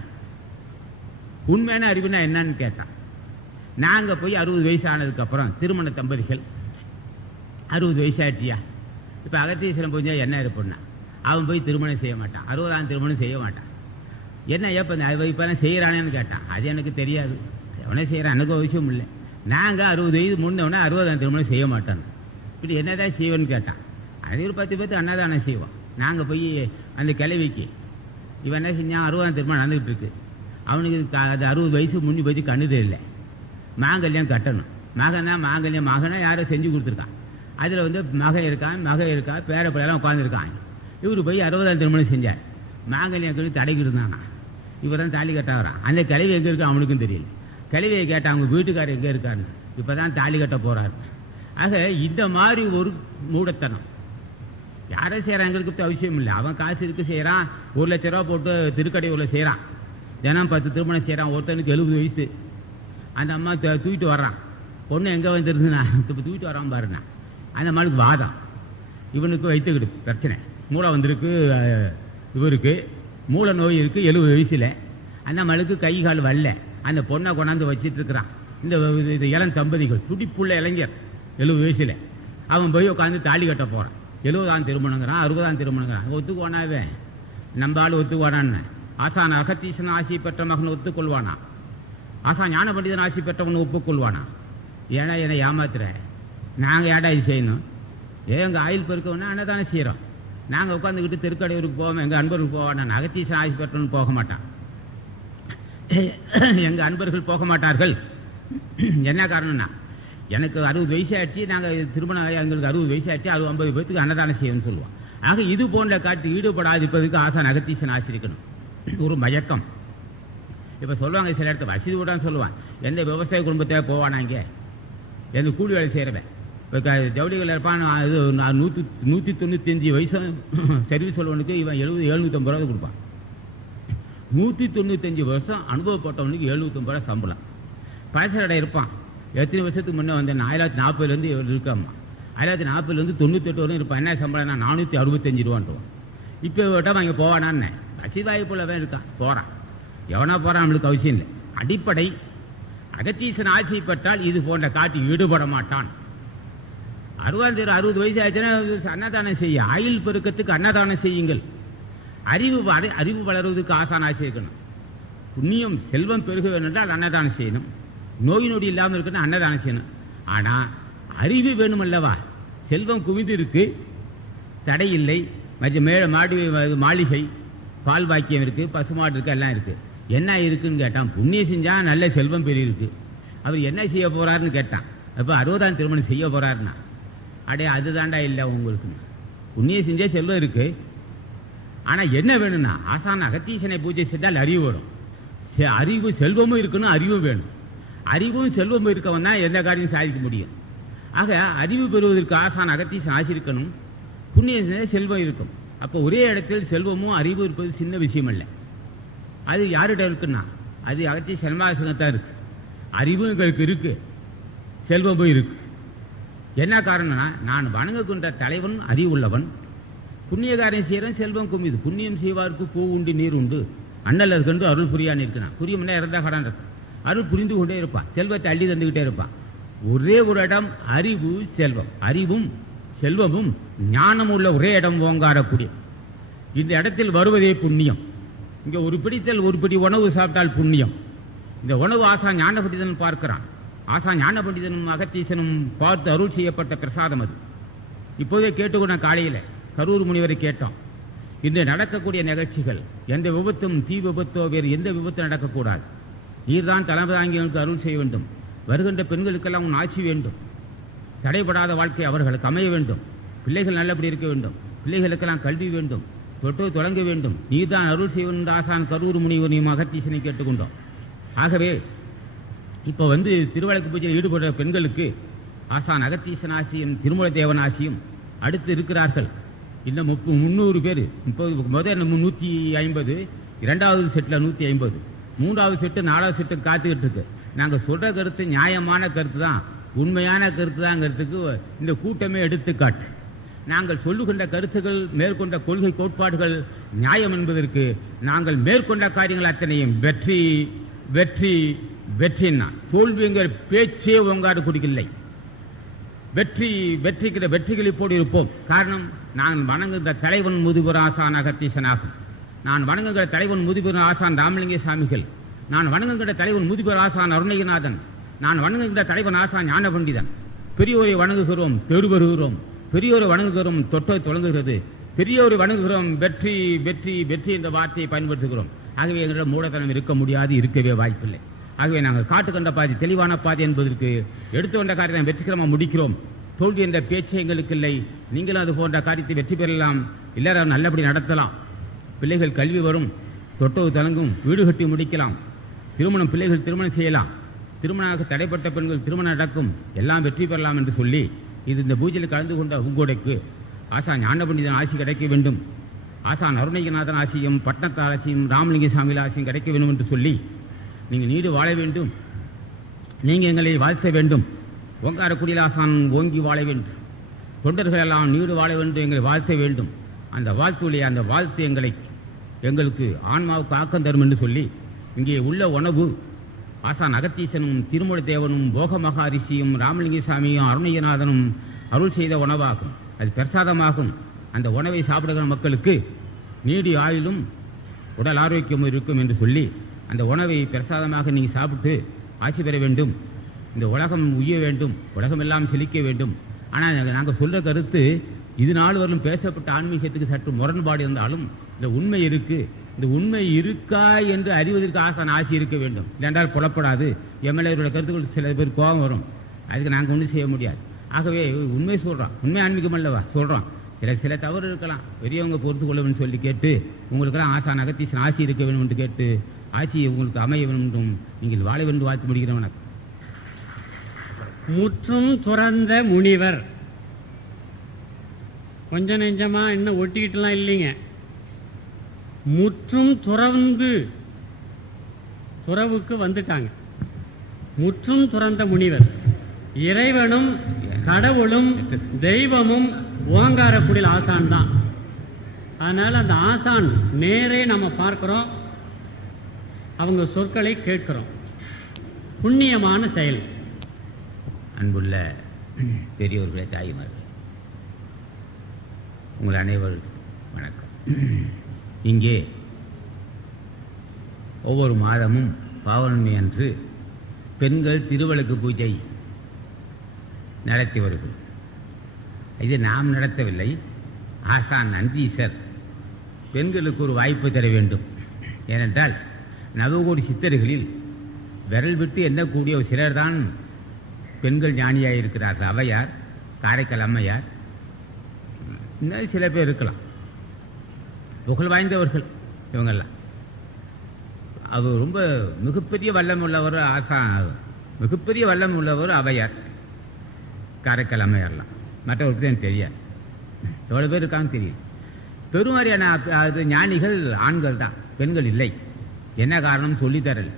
உண்மையான அறிவுனா என்னன்னு கேட்டான். நாங்கள் போய் 60 வயசு ஆனதுக்கப்புறம் திருமண தம்பதிகள் 60 வயசாட்டியா, இப்போ அகத்தீஸ்வரன் பூஜை என்ன இருப்பா, அவன் போய் திருமணம் செய்ய மாட்டான், 60ஆம் திருமணம் செய்ய மாட்டான். என்ன இப்போ இப்போதான் செய்கிறானேன்னு கேட்டான். அது எனக்கு தெரியாது, எவனே செய்கிறான், எனக்கு விஷயம் இல்லை. நாங்கள் 60 வயது முடிந்தவொடனே 60ஆம் திருமணம் செய்ய மாட்டான். இப்படி என்னதான் செய்வோன்னு கேட்டான். அது ஒரு 10 பேர்த்து அன்னதானம் செய்வோம். நாங்கள் போய் அந்த கிழவிக்கு இவன் என்ன செஞ்சான், 60ஆம் திருமணம் நடந்துக்கிட்டு இருக்கு, அவனுக்கு அது 60 வயசு முன்னி போய் கண்ணுதே இல்லை. மாங்கல்யம் கட்டணும். மகனா யாரோ செஞ்சு கொடுத்துருக்கான். அதில் வந்து மகன் இருக்கா, பேர பிள்ளைலாம் உட்காந்துருக்கான். இவர் போய் 60ஆம் திருமணம் செஞ்சார். மாங்கல்யம் தடைக்கிட்டு இருந்தானா. இவர் தான் தாலி கட்ட வரான். அந்த கிழவி எங்கே இருக்கா அவனுக்கும் தெரியல. கிழவியை கேட்டால் அவங்க வீட்டுக்காரர் எங்கே இருக்காருன்னு. இப்போ தான் தாலி கட்ட போகிறாரு. ஆக இந்த மாதிரி ஒரு மூடத்தனம் யாரை செய்கிறான் எங்களுக்கு அவசியம் இல்லை. அவன் காசு இருக்கு செய்கிறான், 1 லட்ச ரூபா போட்டு திருக்கடையூரில் செய்கிறான், தினம் 10 திருமணம் செய்கிறான். ஒருத்தனுக்கு 70 வயசு. அந்த அம்மா தூக்கிட்டு வர்றான். பொண்ணு எங்கே வந்துருந்துண்ணா, இப்போ தூக்கிட்டு வரான் பாருண்ணா. அந்த அம்மாவுக்கு வாதம், இவனுக்கு வைத்துக்கிடு பிரச்சனை, மூளை வந்திருக்கு, இவருக்கு மூளை நோய் இருக்குது 70 வயசில். அந்த அம்மாவுக்கு கை கால் வரல. அந்த பொண்ணை கொண்டாந்து வச்சிட்டு இருக்கிறான். இந்த இளம் தம்பதிகள், துடிப்புள்ள இளைஞர் 70 வயசில், அவன் போய் உட்காந்து தாலி கட்ட போகிறான். 70ஆம் திருமணங்கிறான், 60ஆம் திருமணங்கிறான். ஒத்துக்குவானாவே, நம்ம ஆள் ஒத்துக்குவானான்னு. ஆசான் அகத்தீசன் ஆசி பெற்ற மகன் ஒத்துக்கொள்வானா? ஆசான் ஞான பண்டிதன் ஆசி பெற்றவன் ஒப்புக்கொள்வானா? ஏன்னா என்னை ஏமாத்துற, நாங்கள் ஏடா இது செய்யணும்? எங்கள் ஆயில் பெருக்கணும்னா அன்னதானே செய்கிறோம். நாங்கள் உட்காந்துக்கிட்டு திருக்கடையூருக்கு போவோம். எங்கள் அன்பர்கள் போவானா? அகத்தீசன் ஆசி பெற்றவன் போக மாட்டான். எங்கள் அன்பர்கள் போக மாட்டார்கள். என்ன காரணம்னா, எனக்கு 60 வயசு ஆச்சு, நாங்கள் திருமணம் எங்களுக்கு 60 வயசு ஆச்சு, 50 பேருக்கு அன்னதானம் செய்யணும்னு சொல்லுவோம். ஆக இது போன்ற காட்சி ஈடுபடாதிருப்பதுக்கு ஆசான் அகத்தீசன் ஆசிரிக்கணும். ஒரு மயக்கம். இப்போ சொல்லுவாங்க சில இடத்துல வசதி விடான்னு சொல்லுவான். எந்த விவசாய குடும்பத்தை போவானாங்க, எந்த கூலி வேலை செய்கிறவன். இப்போ ஜவுளிகள் இருப்பான், இது 195 வயசு சர்வீஸ் சொல்லுவனுக்கு இவன் 750 ரூபா கொடுப்பான். 195 வருஷம் அனுபவப்பட்டவனுக்கு 750 ரூபா சம்பளம். பழசடை இருப்பான். எத்தனை வருஷத்துக்கு முன்னே வந்தேன், 1940 இவர் இருக்காம்மா. 1940 98 வரையும் இருப்பான். என்ன சம்பளம்னா 465 ரூபான்ட்டுவான். இப்போ விட்டால் அங்கே போவானான்னு வசதிவாய் போலவே இருக்கான், போகிறான். எவனா போகிறான் நம்மளுக்கு அவசியம் இல்லை. அடிப்படை அகத்தீசன் ஆசைப்பட்டால் இது போன்ற காட்டில் ஈடுபட மாட்டான். 60 வயசு ஆச்சுன்னா அன்னதானம் செய்ய, ஆயுள் பெருக்கத்துக்கு அன்னதானம் செய்யுங்கள். அறிவு வளர்வதற்கு ஆசான் ஆசை இருக்கணும். புண்ணியம் செல்வம் பெருக வேண்டும் என்றால் அன்னதானம் செய்யணும். நோய் நொடி இல்லாமல் இருக்கணும், அன்னதானம் செய்யணும். ஆனால் அறிவு வேணும் அல்லவா? செல்வம் குவிந்து இருக்கு, தடை இல்லை. மாளிகை, பால் பாக்கியம் இருக்கு, பசுமாடு இருக்கு, எல்லாம் இருக்கு. என்ன இருக்குன்னு கேட்டான். புண்ணியம் செஞ்சா நல்ல செல்வம் பெரிய இருக்கு. அவர் என்ன செய்ய போறாருன்னு கேட்டான். அப்போ 60ஆம் திருமணம் செய்ய போறாருன்னா, அடே அதுதாண்டா இல்லை உங்களுக்கு. புண்ணியம் செஞ்சே செல்வம் இருக்கு. ஆனால் என்ன வேணும்னா ஆசான அகத்தீசனை பூஜை செய்தால் அறிவு வரும். அறிவு செல்வமும் இருக்கணும், அறிவும் வேணும். அறிவும் செல்வமும் இருக்கவன் தான் எந்த காரியம் சாதிக்க முடியும். ஆக அறிவு பெறுவதற்கு ஆசான அகத்தீசன் ஆசிரிக்கணும், புண்ணியம் செஞ்சால் செல்வம் இருக்கும். அப்போ ஒரே இடத்தில் செல்வமும் அறிவு இருப்பது சின்ன விஷயம் அல்ல. அது யார்கிட்ட இருக்குன்னா அது அகத்தீச செல்வாசங்கத்தான் இருக்கு. அறிவும் எங்களுக்கு இருக்கு, செல்வமும் இருக்கு. என்ன காரணம்னா நான் வணங்குகின்ற தலைவன் அறிவு உள்ளவன். புண்ணியகாரியம் செய்கிறேன், செல்வம் குமிது. புண்ணியம் செய்வாருக்கு பூ உண்டு நீர் உண்டு, அண்ணல் இருக்கண்டு அருள் புரியான்னு இருக்கிறான். புரியமுன்னா இறந்தா கடன் இருக்கும். அருள் புரிந்து கொண்டே இருப்பான், செல்வத்தை அள்ளி தந்துக்கிட்டே இருப்பான். ஒரே ஒரு இடம் அறிவு செல்வம். அறிவும் செல்வமும் ஞானம் உள்ள ஒரே இடம் ஓங்காரக்கூடிய இந்த இடத்தில் வருவதே புண்ணியம். இங்கே ஒரு பிடித்தல் ஒரு பிடி உணவு சாப்பிட்டால் புண்ணியம். இந்த உணவு ஆசா ஞான பண்டிதன் பார்க்கிறான். ஆசா ஞான பண்டிதனும் அகத்தீசனும் பார்த்து அருள் செய்யப்பட்ட பிரசாதம் அது. இப்போதே கேட்டுக்கொண்ட காலையில் கரூர் முனிவரை கேட்டோம். இந்த நடக்கக்கூடிய நிகழ்ச்சிகள் எந்த விபத்தும் தீ விபத்தோ வேறு எந்த விபத்தும் நடக்கக்கூடாது. நீர்தான் தலைமைதாங்கிகளுக்கு அருள் செய்ய வேண்டும். வருகின்ற பெண்களுக்கெல்லாம் உன் ஆட்சி வேண்டும். தடைபடாத வாழ்க்கை அவர்களுக்கு அமைய வேண்டும். பிள்ளைகள் நல்லபடி இருக்க வேண்டும். பிள்ளைகளுக்கெல்லாம் கல்வி வேண்டும். தொட்டு தொடங்க வேண்டும். நீர்தான் அருள் செய்ய வேண்டும். ஆசான் கரூர் முனிவரையும் அகத்தீசனை கேட்டுக்கொண்டோம். ஆகவே இப்போ திருவிளக்கு பூஜையில் ஈடுபடுற பெண்களுக்கு ஆசான் அகத்தீசன் ஆசியும் திருமூல தேவன் ஆசியும் அடுத்து இருக்கிறார்கள். இன்னும் 300 பேர். முதல் 150, 2வது செட்டில் 150, 3வது செட்டு 4வது செட்டு காத்துக்கிட்டு இருக்கு. நாங்கள் சொல்கிற கருத்து நியாயமான கருத்து தான், உண்மையான கருத்து தாங்கிறதுக்கு இந்த கூட்டமே எடுத்துக்காட்டு. நாங்கள் சொல்லுகின்ற கருத்துக்கள், மேற்கொண்ட கொள்கை கோட்பாடுகள் நியாயம் என்பதற்கு நாங்கள் மேற்கொண்ட காரியங்கள் அத்தனையும் வெற்றி வெற்றி வெற்றின்னா தோல்விங்கிற பேச்சே ஒங்காடு குடிக்கலை. வெற்றிக்கிற வெற்றிகளை போடு இருப்போம். காரணம், நான் வணங்குகிற தலைவன் முதுபெற ஆசான் அகத்தீசனாகும். நான் வணங்குகிற தலைவன் முதுபெற ஆசான் ராமலிங்க சாமிகள். நான் வணங்குகிற தலைவன் முதுபெற ஆசான் அருணகிரிநாதன். நான் வணங்குகிற தலைவன் ஆசான் ஞான பண்டிதன். பெரியோரை வணங்குகிறோம், பெரு பெறுகிறோம். பெரியோரை வணங்குகிறோம், தொட்டை தொடங்குகிறது. பெரியோரை வணங்குகிறோம், வெற்றி வெற்றி வெற்றி என்ற வார்த்தையை பயன்படுத்துகிறோம். ஆகவே எங்களிடம் மூடத்தனம் இருக்க முடியாது, இருக்கவே வாய்ப்பில்லை. ஆகவே நாங்கள் காட்டுக்கண்ட பாதி தெளிவான பாதி என்பதற்கு எடுத்து வந்த காரியத்தை வெற்றிகரமாக முடிக்கிறோம். தோல்வி என்ற பேச்சு எங்களுக்கு இல்லை. நீங்களும் அது போன்ற காரியத்தை வெற்றி பெறலாம், எல்லாரும் நல்லபடி நடத்தலாம். பிள்ளைகள் கல்வி வரும், தொட்டவு தலங்கும், வீடு கட்டி முடிக்கலாம். திருமணம், பிள்ளைகள் திருமணம் செய்யலாம். திருமணமாக தடைப்பட்ட பெண்கள் திருமணம் நடக்கும், எல்லாம் வெற்றி பெறலாம் என்று சொல்லி இந்த பூஜையில் கலந்து கொண்ட உங்களுடைக்கு ஆசான் ஞான பண்டிதன் ஆசி கிடைக்க வேண்டும். ஆசான் அருணகிரிநாதன் ஆசியும் பட்டணத்தார் ஆசியும் ராமலிங்க சாமியில் ஆசியும் கிடைக்க வேண்டும் என்று சொல்லி நீங்கள் நீடு வாழ வேண்டும். நீங்கள் எங்களை வாழ்த்த வேண்டும். ஓங்காரக்குடியில் ஆசான் ஓங்கி வாழ வேண்டும். தொண்டர்கள் எல்லாம் நீடு வாழ வேண்டும், எங்களை வாழ்த்த வேண்டும். அந்த வாழ்த்துடைய அந்த வாழ்த்து எங்களுக்கு ஆன்மாவுக்கு ஆக்கம் தரும் என்று சொல்லி இங்கே உள்ள உணவு ஆசான் அகத்தீசனும் திருமூல தேவனும் போகமகா அரிசியும் ராமலிங்க சாமியும் அருணகிரிநாதனும் அருள் செய்த உணவாகும். அது பிரசாதமாகும். அந்த உணவை சாப்பிடுகிற மக்களுக்கு நீடி ஆயுளும் உடல் ஆரோக்கியமும் இருக்கும் என்று சொல்லி அந்த உணவை பிரசாதமாக நீங்கள் சாப்பிட்டு ஆட்சி பெற வேண்டும். இந்த உலகம் உய்ய வேண்டும், உலகமெல்லாம் செழிக்க வேண்டும். ஆனால் நாங்கள் சொல்கிற கருத்து இது நாள் வரலும் பேசப்பட்ட ஆன்மீகத்துக்கு சற்று முரண்பாடு இருந்தாலும் இந்த உண்மை இருக்குது. இந்த உண்மை இருக்கா என்று அறிவதற்கு ஆசான் ஆசி இருக்க வேண்டும். இல்லைன்றால் புலப்படாது. எம்எல்ஏரோட கருத்துக்கள் சில பேர் கோபம் வரும். அதுக்கு நாங்கள் ஒன்றும் செய்ய முடியாது. ஆகவே உண்மை சொல்கிறோம், உண்மை ஆன்மீகம் அல்லவா சொல்கிறோம். சில தவறு இருக்கலாம், பெரியவங்க பொறுத்து கொள்ளணும்னு சொல்லி கேட்டு உங்களுக்கெல்லாம் ஆசான் அகத்தீசன் ஆசி இருக்க வேண்டும் என்று கேட்டு ஆட்சியை உங்களுக்கு அமைய வேண்டும் என்றும் நீங்கள் வாழ வேண்டும் வாழ்த்து முடிகிறவன். முற்றும் துறந்த முனிவர். கொஞ்சம் நெஞ்சமா இன்னும் ஒட்டிக்கிட்டுலாம் இல்லைங்க. முற்றும் துறந்து துறவுக்கு வந்துட்டாங்க. முற்றும் துறந்த முனிவர். இறைவனும் கடவுளும் தெய்வமும் ஓங்காரக்குடில் ஆசான் தான். அதனால அந்த ஆசான் நேரே நம்ம பார்க்கிறோம், அவங்க சொற்களை கேட்கிறோம். புண்ணியமான செயல். அன்புள்ள பெரியோர்களே, தாய்மார்களே, உங்கள் அனைவருக்கும் வணக்கம். இங்கே ஒவ்வொரு மாதமும் பௌர்ணமி அன்று பெண்கள் திருவிளக்கு பூஜை நடத்தி வருகிறோம். இது நாம் நடத்தவில்லை, ஆசான் நந்தீசர் பெண்களுக்கு ஒரு வாய்ப்பு தர வேண்டும். ஏனென்றால் நவகோடி சித்தர்களில் விரல் விட்டு எண்ணக்கூடிய ஒரு சிலர் தான் பெண்கள் ஞானியாக இருக்கிறார்கள். அவையார், காரைக்கால் அம்மையார், இன்னும் சில பேர் இருக்கலாம், புகழ் வாய்ந்தவர்கள் இவங்கெல்லாம். அவர் ரொம்ப மிகப்பெரிய வல்லம் உள்ளவர் மிகப்பெரிய வல்லம் உள்ளவர் அவையார், காரைக்கால் அம்மையார்லாம். மற்றவருக்கு தான் தெரியாது, எவ்வளோ பேர் இருக்காங்க தெரியும். பெருமாறியான அது ஞானிகள் ஆண்கள் தான், பெண்கள் இல்லை. என்ன காரணம் சொல்லித்தரல.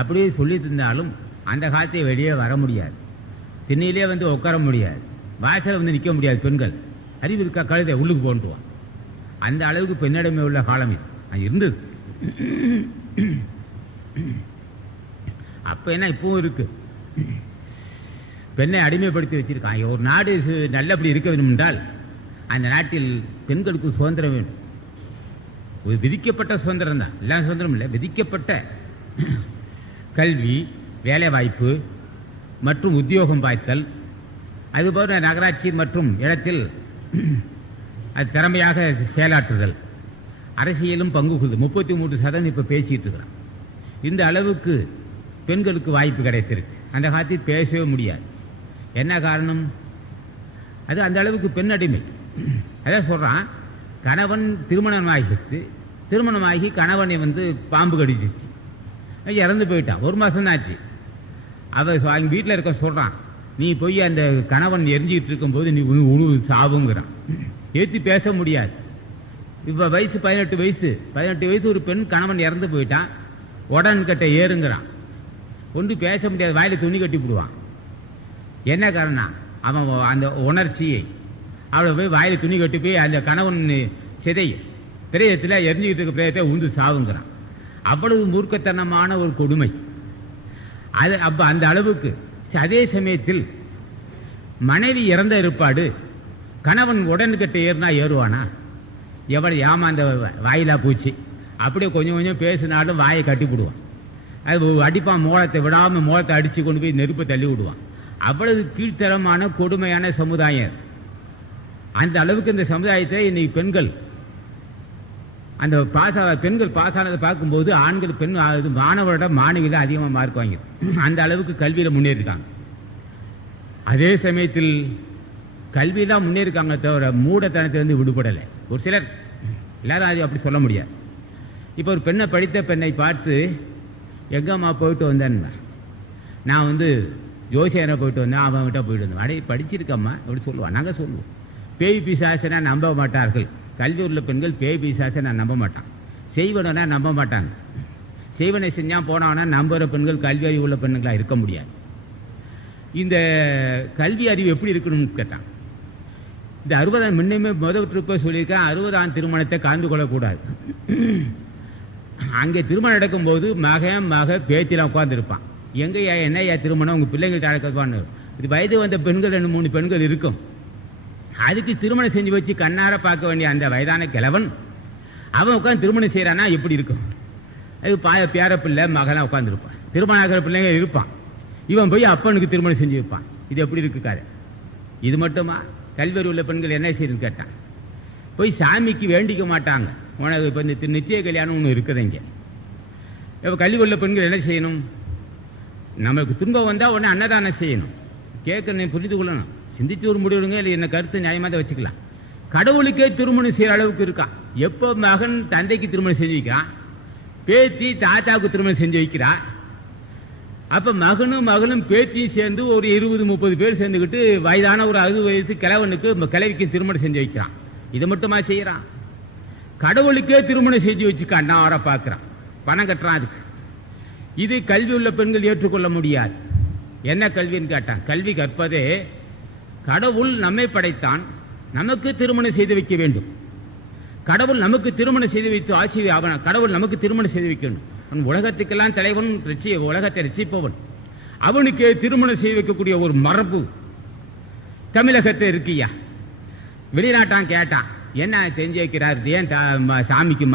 அப்படியே சொல்லி தந்தாலும் அந்த காலத்தை வெளியே வர முடியாது, திண்ணையிலே வந்து உட்கார முடியாது, வாசலை வந்து நிற்க முடியாது. பெண்கள் அறிவு இருக்கா, கழுதை உள்ளுக்கு போன்றுவான். அந்த அளவுக்கு பெண்ணடிமை உள்ள காலம் இது இருந்தது. அப்போ என்ன இப்பவும் இருக்கு. பெண்ணை அடிமைப்படுத்தி வச்சிருக்காங்க. ஒரு நாடு நல்லபடி இருக்க வேண்டும் என்றால் அந்த நாட்டில் பெண்களுக்கு சுதந்திரம் வேண்டும். ஒரு விதிக்கப்பட்ட சுதந்திரம் தான், எல்லா சுதந்திரம் இல்லை, விதிக்கப்பட்ட கல்வி, வேலை வாய்ப்பு மற்றும் உத்தியோகம் பாய்த்தல், அதுபோல நகராட்சி மற்றும் இடத்தில் அது திறமையாக செயலாற்றுதல், அரசியலும் பங்கு கொள்ளுது. 33% இப்போ பேசிட்டு இருக்கிறான். இந்த அளவுக்கு பெண்களுக்கு வாய்ப்பு கிடைத்திருக்கு. அந்த காலத்தில் பேசவே முடியாது. என்ன காரணம்? அது அந்த அளவுக்கு பெண் அடிமை. அதான் சொல்றான், கணவன் திருமணமாகி கணவனை வந்து பாம்பு கடிச்சிச்சு, இறந்து போயிட்டான். 1 மாதம் தான் ஆச்சு. அவங்க வீட்டில் இருக்க சொல்றான், நீ போய் அந்த கணவன் எரிஞ்சிக்கிட்டு இருக்கும்போது நீ உணவு சாவுங்கிறான். ஏற்றி பேச முடியாது. இப்போ வயசு 18 வயசு ஒரு பெண் கணவன் இறந்து போயிட்டான், உடன்கட்டை ஏறுங்கிறான். ஒன்று பேச முடியாது, வாயில துணி கட்டி விடுவான். என்ன காரணம்? அவன் அந்த உணர்ச்சியை அவளை போய் வாயில துணி கட்டி போய் அந்த கணவன் பிரேயத்தில் எரிஞ்சுக்கிட்டு இருக்க பிரேயத்தை உந்து சாவுங்கிறான். அவ்வளவு மூர்க்கத்தனமான ஒரு கொடுமை அது. அப்போ அந்த அளவுக்கு. அதே சமயத்தில் மனைவி இறந்த இருப்பாடு கணவன் உடன்கட்டை ஏறினா ஏறுவானா? எவ்வளவு ஏமாந்த வாயிலா பூச்சி. அப்படியே கொஞ்சம் கொஞ்சம் பேசினாலும் வாயை கட்டி விடுவான். அது அடிப்பான், மோளத்தை விடாமல் மோளத்தை அடித்து கொண்டு போய் நெருப்பை தள்ளி விடுவான். அவ்வளவு கீழ்த்தரமான கொடுமையான சமுதாயம். அந்த அளவுக்கு இந்த சமுதாயத்தை இன்னைக்கு பெண்கள் அந்த பெண்கள் பாஸானதை பார்க்கும்போது ஆண்கள் பெண் மாணவரோட மாணவியில் அதிகமாக மார்க் வாங்கிது. அந்த அளவுக்கு கல்வியில் முன்னேறிருக்காங்க. அதே சமயத்தில் கல்வியெல்லாம் முன்னேறிருக்காங்க தவிர மூடத்தனத்திலிருந்து விடுபடலை. ஒரு சிலர், எல்லாரும் அது அப்படி சொல்ல முடியாது. இப்போ ஒரு பெண்ணை, படித்த பெண்ணை பார்த்து எங்கம்மா போயிட்டு வந்தேன்னா, நான் வந்து ஜோசியரை போயிட்டு வந்தேன், அவன்கிட்ட போயிட்டு வந்தேன். அடே படிச்சிருக்கம்மா அப்படி சொல்லுவான். நாங்கள் சொல்லுவோம், பேய் பிசாசனா நம்ப மாட்டார்கள். கல்வி உள்ள பெண்கள் பேய் பிசாசனை நம்ப மாட்டான், செய்வனா நம்ப மாட்டாங்க. செய்வனை செஞ்சா போனவனா நம்புகிற பெண்கள் கல்வி அறிவு உள்ள பெண்களாக இருக்க முடியாது. இந்த கல்வி அறிவு எப்படி இருக்கணும்னு கேட்டான். இந்த 60 முன்னுமே முதல் சொல்லியிருக்கேன், 60ஆம் திருமணத்தை கலந்து கொள்ளக்கூடாது. அங்கே திருமணம் நடக்கும்போது மக பேச்சிலாம் உட்காந்துருப்பான். எங்கய்யா என்னையா திருமணம், உங்கள் பிள்ளைங்கள்ட்ட நடக்குவான்னு. இது வயது வந்த பெண்கள் 2-3 பெண்கள் இருக்கும். அதுக்கு திருமணம் செஞ்சு வச்சு கண்ணார பார்க்க வேண்டிய அந்த வயதான கிழவன் அவன் உட்காந்து திருமணம் செய்யறானா எப்படி இருக்கும்? அது பேர பிள்ளை மகனா உட்காந்துருப்பான், திருமணம் ஆகிற பிள்ளைங்க இருப்பான். இவன் போய் அப்பனுக்கு திருமணம் செஞ்சு வைப்பான். இது எப்படி இருக்குக்காரு? இது மட்டுமா? கல்வி உள்ள பெண்கள் என்ன செய்யுதுன்னு கேட்டான். போய் சாமிக்கு வேண்டிக்க மாட்டாங்க. உனக்கு இப்போ இந்த நிச்சய கல்யாணம் ஒன்று இருக்குது இங்கே. இப்போ கல்வி உள்ள பெண்கள் என்ன செய்யணும்? நமக்கு துன்பம் வந்தால் உடனே அன்னதானம் செய்யணும். கேட்க புரிந்து கொள்ளணும், சிந்திச்சு ஒரு முடிவுங்க. இல்லை என்ன கருத்து நியாயமாக தான் வச்சுக்கலாம். கடவுளுக்கே திருமணம் செய்கிற அளவுக்கு இருக்கான். எப்போ மகன் தந்தைக்கு திருமணம் செஞ்சு வைக்கிறான், பேத்தி தாத்தாவுக்கு திருமணம் செஞ்சு வைக்கிறான். அப்போ மகனும் பேத்தியும் சேர்ந்து ஒரு 20-30 பேர் சேர்ந்துக்கிட்டு வயதான ஒரு 60 வயசு கிழவிக்கு திருமணம் செஞ்சு வைக்கிறான். இதை மட்டுமா செய்யறான்? கடவுளுக்கே திருமணம் செஞ்சு வச்சுக்கான். நான் அவரை பார்க்குறான், பணம் கட்டுறான். அதுக்கு இது கல்வி உள்ள பெண்கள் ஏற்றுக்கொள்ள முடியாது. என்ன கல்வின்னு கேட்டான். கல்வி கற்பதே கடவுள் நம்மை படைத்தான், நமக்கு திருமணம் செய்து வைக்க வேண்டும். கடவுள் நமக்கு திருமணம் செய்து வைத்து கடவுள் நமக்கு திருமணம் செய்து வைக்க வேண்டும். அவன் உலகத்துக்கெல்லாம் தலைவன், உலகத்தை ரசிப்பவன். அவனுக்கு திருமணம் செய்து வைக்கக்கூடிய ஒரு மரபு தமிழகத்தை இருக்கியா. வெளிநாட்டான் கேட்டான், என்ன செஞ்சு வைக்கிறார், ஏன் சாமிக்கு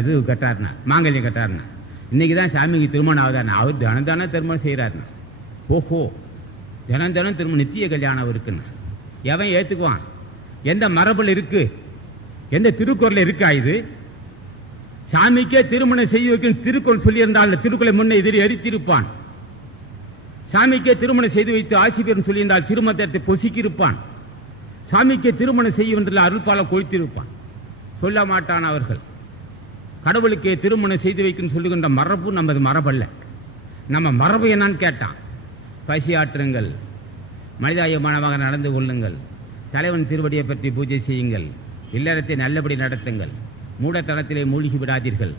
இது கட்டாருனா, மாங்கல்யம் கட்டாருனா, இன்னைக்கு தான் சாமிக்கு திருமணம் ஆகுதானா, அவர் தினம் தானே திருமணம் செய்கிறாருண்ணா. ஓஹோ, தினம் தினம் திருமணம், நித்திய கல்யாணம் இருக்குண்ணா. எவன் ஏற்றுக்குவான்? எந்த மரபில் இருக்கு, எந்த திருக்குறள் இருக்கா? இது சாமிக்கே திருமணம் செய்ய வைக்கும் திருக்குறள் சொல்லியிருந்தால் திருக்குறளை முன்னே எதிரி எரித்திருப்பான். சாமிக்கே திருமணம் செய்து வைத்து ஆட்சி பெறும் சொல்லியிருந்தால் திருமணத்தை பொசுக்கியிருப்பான். சாமிக்கே திருமணம் செய்ய அருள்பால கொளுத்திருப்பான். சொல்ல மாட்டான் அவர்கள். கடவுளுக்கே திருமணம் செய்து வைக்கும் சொல்லுகின்ற மரபு நமது மரபல்ல. நம்ம மரபு என்னன்னு கேட்டான். பசி ஆற்றுங்கள், மனிதாயமானமாக நடந்து கொள்ளுங்கள், தலைவன் திருவடியை பற்றி பூஜை செய்யுங்கள், இல்லறத்தை நல்லபடி நடத்துங்கள், மூடத்தனத்திலே மூழ்கி விடாதீர்கள்,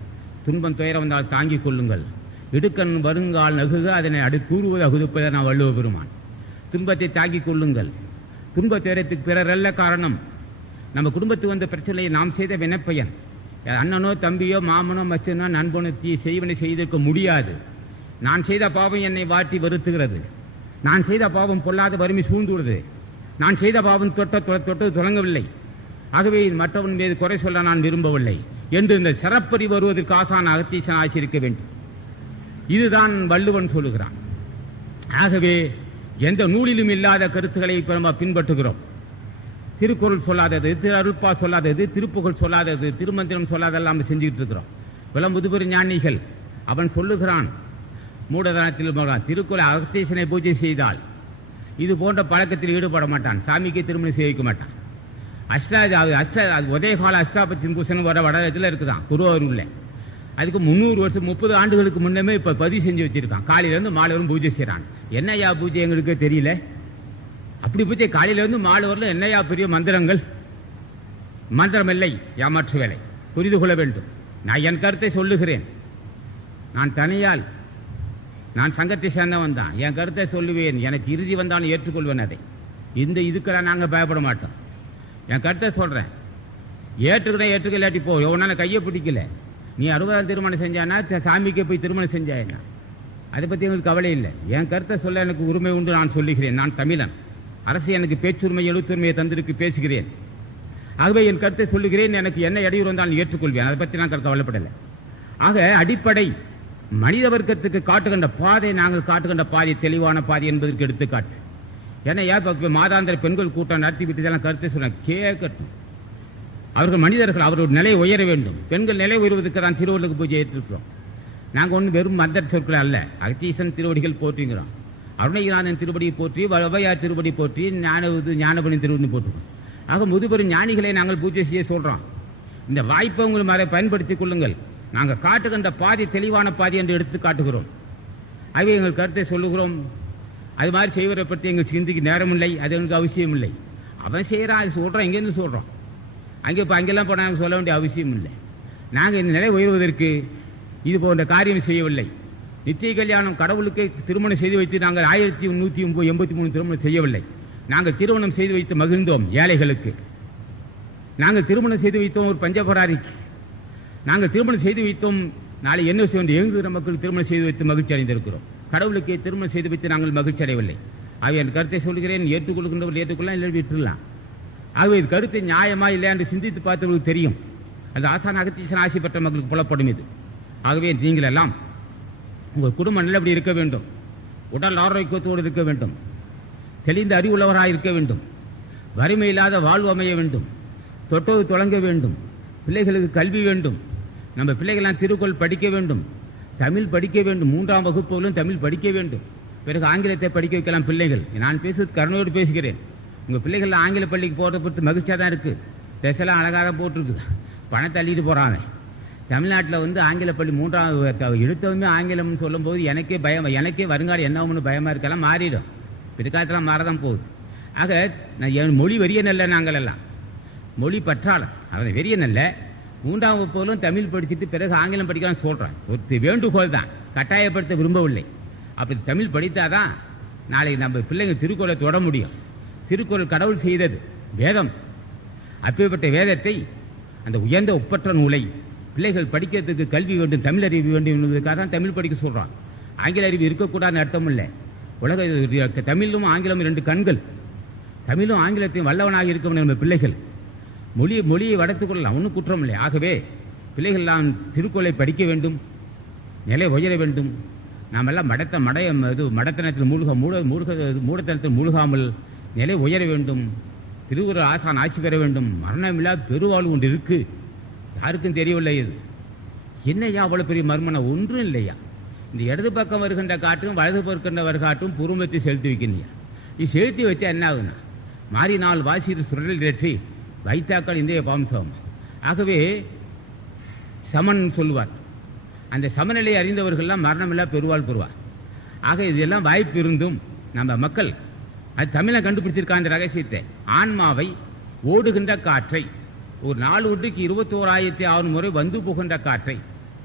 துன்பம் துயரம் வந்தால் தாங்கிக் கொள்ளுங்கள், இடுக்கண் வருங்கால் நகுக அதனை கூறுவது அகுதுப்பதை நான் வள்ளுவ பெருமான். துன்பத்தை தாங்கிக் கொள்ளுங்கள். துன்ப துயரத்துக்கு பிறரல்ல காரணம். நம்ம குடும்பத்துக்கு வந்த பிரச்சனையை நாம் செய்த வினைப்பயன். அண்ணனோ தம்பியோ மாமனோ மச்சனோ நண்பனோ செய்வனை செய்திருக்க முடியாது. நான் செய்த பாவம் என்னை வாட்டி வருத்துகிறது. நான் செய்த பாவம் பொல்லாத வறுமை சூழ்ந்துள்ளது. நான் செய்த பாவம் தொட்டு தொடங்கவில்லை. ஆகவே மற்றவன் மீது குறை சொல்ல நான் விரும்பவில்லை என்று இந்த சிறப்பறி வருவதற்கு ஆசான் அகத்தீசன் ஆசிரிக்க வேண்டும். இதுதான் வள்ளுவன் சொல்லுகிறான். ஆகவே எந்த நூலிலும் இல்லாத கருத்துக்களை நம்ம பின்பற்றுகிறோம். திருக்குறள் சொல்லாதது, திரு அருள்பா சொல்லாதது, திருப்புகழ் சொல்லாதது, திருமந்திரம் சொல்லாதெல்லாம் செஞ்சுக்கிட்டு இருக்கிறோம். விளம்புதுபெரு ஞானிகள் அவன் சொல்லுகிறான், மூடதனத்தில் திருக்குறள் அகத்தீசனை பூஜை செய்தால் இது போன்ற பழக்கத்தில் ஈடுபட மாட்டான், சாமிக்கு திருமணம் செய்ய வைக்க மாட்டான். உதயகால அஷ்டாபத்தின் பூசணம் வட இதில் இருக்குதான் திருவாரூரில். அதுக்கு 300 வருஷம் 30 ஆண்டுகளுக்கு முன்னமே இப்போ பதிவு செஞ்சு வச்சிருக்கான். காலையிலேருந்து மாலை வரும் பூஜை செய்கிறான். என்னையா பூஜை எங்களுக்கு தெரியல. அப்படி பூஜை காலையிலேருந்து மாலை வரல, என்னையா பெரிய மந்திரங்கள்? மந்திரம் இல்லை, ஏமாற்று வேலை. புரிந்து கொள்ள வேண்டும். நான் என் கருத்தை சொல்லுகிறேன். நான் தனியால், நான் சங்கத்தை சேர்ந்தவன் தான். என் கருத்தை சொல்லுவேன். எனக்கு இறுதி வந்தாலும் ஏற்றுக்கொள்வேன். அதை இதுக்கெல்லாம் நாங்கள் பயப்பட மாட்டோம். என் கருத்தை சொல்கிறேன். ஏற்றுக்க இல்லாட்டி போ, எவனால கையை பிடிக்கல. நீ 60ஆம் திருமணம் செஞ்சானா சாமிக்கு போய் திருமணம் செஞ்சாயினா அதை பற்றி எங்களுக்கு கவலை இல்லை. என் கருத்தை சொல்ல எனக்கு உரிமை உண்டு. நான் சொல்லுகிறேன். நான் தமிழன். அரசு எனக்கு பேச்சுரிமை எழுத்துரிமையை தந்திருக்கு, பேசுகிறேன். ஆகவே என் கருத்தை சொல்லுகிறேன். எனக்கு என்ன இடையூறு வந்தாலும் ஏற்றுக்கொள்வேன். அதை பற்றி நான் கவலைப்படலை. ஆக அடிப்படை மனித வர்க்கத்துக்கு காட்டுகின்ற பாதை, நாங்கள் காட்டுகின்ற பாதை தெளிவான பாதை என்பதற்கு எடுத்துக்காட்டு. ஏன்னா இப்போ மாதாந்திர பெண்கள் கூட்டம் நடத்தி விட்டு இதெல்லாம் கருத்தை சொன்ன கேட்கட்டும். அவர்கள் மனிதர்கள், அவர்கள் நிலை உயர வேண்டும். பெண்கள் நிலை உயர்வதற்கு தான் திருவள்ளுவர் பூஜை ஏற்றிருக்கிறோம். நாங்கள் ஒன்றும் வெறும் மந்திர சொற்கள் அல்ல. அகத்தீசன் திருவடிகள் போற்றுகிறோம். அருணகிரானன் திருவடியை போற்றி, வளவையார் திருவடி போற்றி, ஞானபுரின் திருவடி போற்றுகிறோம். ஆக முதுபெரும் ஞானிகளை நாங்கள் பூஜை செய்ய சொல்கிறோம். இந்த வாய்ப்பை உங்களை பயன்படுத்திக் கொள்ளுங்கள். நாங்கள் காட்டுகின்ற பாதி தெளிவான பாதி என்று எடுத்து காட்டுகிறோம். ஆகவே எங்கள் கருத்தை சொல்லுகிறோம். அது மாதிரி செய்வதை பற்றி எங்கள் சிந்திக்கு நேரம் இல்லை, அது எங்களுக்கு அவசியம் இல்லை. அவன் செய்கிறான், அது சொல்கிறான், இங்கேருந்து சொல்கிறோம். அங்கெல்லாம் போனால் நாங்கள் சொல்ல வேண்டிய அவசியம் இல்லை. நாங்கள் இந்த நிலை உயர்வதற்கு இது போன்ற காரியம் செய்யவில்லை. நித்திய கல்யாணம் கடவுளுக்கு திருமணம் செய்து வைத்து நாங்கள் 1183 திருமணம் செய்யவில்லை. நாங்கள் திருமணம் செய்து வைத்து மகிழ்ந்தோம். ஏழைகளுக்கு நாங்கள் திருமணம் செய்து வைத்தோம். ஒரு பஞ்சபராரிக்கு நாங்கள் திருமணம் செய்து வைத்தோம். நாளை என்ன செய்ய வேண்டும்? எழுதுகிற மக்கள் திருமணம் செய்து வைத்து மகிழ்ச்சி அடைந்திருக்கிறோம். கடவுளுக்கு திருமணம் செய்து வைத்து நாங்கள் மகிழ்ச்சி அடையவில்லை. ஆகவே என் கருத்தை சொல்கிறேன். ஏற்றுக்கொள்கின்றவர்கள் ஏற்றுக்கொள்ளலாம், இல்லை விட்டுலாம். ஆகவே இது கருத்து நியாயமா இல்லை என்று சிந்தித்து பார்த்தவர்களுக்கு தெரியும். அது ஆசான் அகத்தீசன் ஆசி பெற்ற மக்களுக்கு புலப்படும் இது. ஆகவே நீங்கள் எல்லாம் உங்கள் குடும்பம் நல்லபடி இருக்க வேண்டும். உடல் ஆரோக்கியத்தோடு இருக்க வேண்டும். தெளிந்த அறிவுள்ளவராக இருக்க வேண்டும். வறுமை இல்லாத வாழ்வு அமைய வேண்டும். தொட்டது தொடங்க வேண்டும். பிள்ளைகளுக்கு கல்வி வேண்டும். நம்ம பிள்ளைகள்லாம் திருக்குறள் படிக்க வேண்டும். தமிழ் படிக்க வேண்டும். 3ஆம் வகுப்புகளும் தமிழ் படிக்க வேண்டும். பிறகு ஆங்கிலத்தை படிக்க வைக்கலாம் பிள்ளைகள். நான் பேசுவது கருணையோடு பேசுகிறேன். உங்கள் பிள்ளைகள் ஆங்கில பள்ளிக்கு போகிறத பொறுத்து மகிழ்ச்சியாக தான் இருக்குது. ட்ரெஸ்ஸெல்லாம் அழகாக போட்டிருக்கு. பணத்தை அள்ளிட்டு போகிறாங்க. தமிழ்நாட்டில் ஆங்கில பள்ளி 3ஆம் எடுத்ததுமே ஆங்கிலம்னு சொல்லும்போது எனக்கே பயம். எனக்கே வருங்காலம் என்ன ஆகும்னு பயமாக இருக்கலாம். மாறிடும். பிற்காலத்தில் மாறதான் போகுது. ஆக நான் மொழி வெறியன் அல்ல. நாங்கள் எல்லாம் மொழி பற்றாளம். அவன் வெறியன் அல்ல. 3ஆம் வகுப்பிலும் தமிழ் படிச்சுட்டு பிறகு ஆங்கிலம் படிக்கலாம் சொல்கிறேன். ஒரு வேண்டுகோள் தான், கட்டாயப்படுத்த விரும்பவில்லை. அப்படி தமிழ் படித்தாதான் நாளைக்கு நம்ம பிள்ளைங்க திருக்குறளை தொட முடியும். திருக்குறள் கடவுள் செய்தது வேதம். அப்படிப்பட்ட வேதத்தை, அந்த உயர்ந்த ஒப்பற்ற நூலை பிள்ளைகள் படிக்கிறதுக்கு கல்வி வேண்டும், தமிழ் அறிவு வேண்டும் என்பதற்காக தான் தமிழ் படிக்க சொல்கிறான். ஆங்கில அறிவு இருக்கக்கூடாதுன்னு அர்த்தம் இல்லை. உலக தமிழும் ஆங்கிலமும் 2 கண்கள். தமிழும் ஆங்கிலத்தையும் வல்லவனாக இருக்கணும் நம்ம பிள்ளைகள். மொழியை வளர்த்துக் கொள்ளலாம், ஒன்றும் குற்றம் இல்லை. ஆகவே பிள்ளைகள்லாம் திருக்குறளை படிக்க வேண்டும், நிலை உயர வேண்டும். நாம் எல்லாம் மடத்தனத்தில் மூடத்தனத்தில் மூழ்காமல் நிலை உயர வேண்டும். திருக்குறள் ஆசான் ஆட்சி பெற வேண்டும். மரணமில்லா பெருவாழ்வு ஒன்று இருக்கு, யாருக்கும் தெரியவில்லை. இது என்னையா அவ்வளவு பெரிய மர்மனம்? ஒன்றும் இல்லையா. இந்த இடது பக்கம் வருகின்ற காற்றும் வலது பக்கம் காற்றும் பூர்வத்தை செலுத்தி வைக்கணியா. இது செலுத்தி வச்சா என்ன ஆகுனா, மாறி நாள் வாசிட்டு சுழல் ஏற்றி வைத்தாக்கள் இந்திய பாம்சம். ஆகவே சமன் சொல்லுவார். அந்த சமநிலையை அறிந்தவர்கள்லாம் மரணமில்லா பெருவாள் பெறுவார். ஆக இதெல்லாம் வாய்ப்பு இருந்தும் நம்ம மக்கள் அது தமிழை கண்டுபிடிச்சிருக்காங்க. அந்த ரகசியத்தை, ஆன்மாவை ஓடுகின்ற காற்றை, ஒரு நாள் ஒன்றுக்கு 21,600 முறை வந்து போகின்ற காற்றை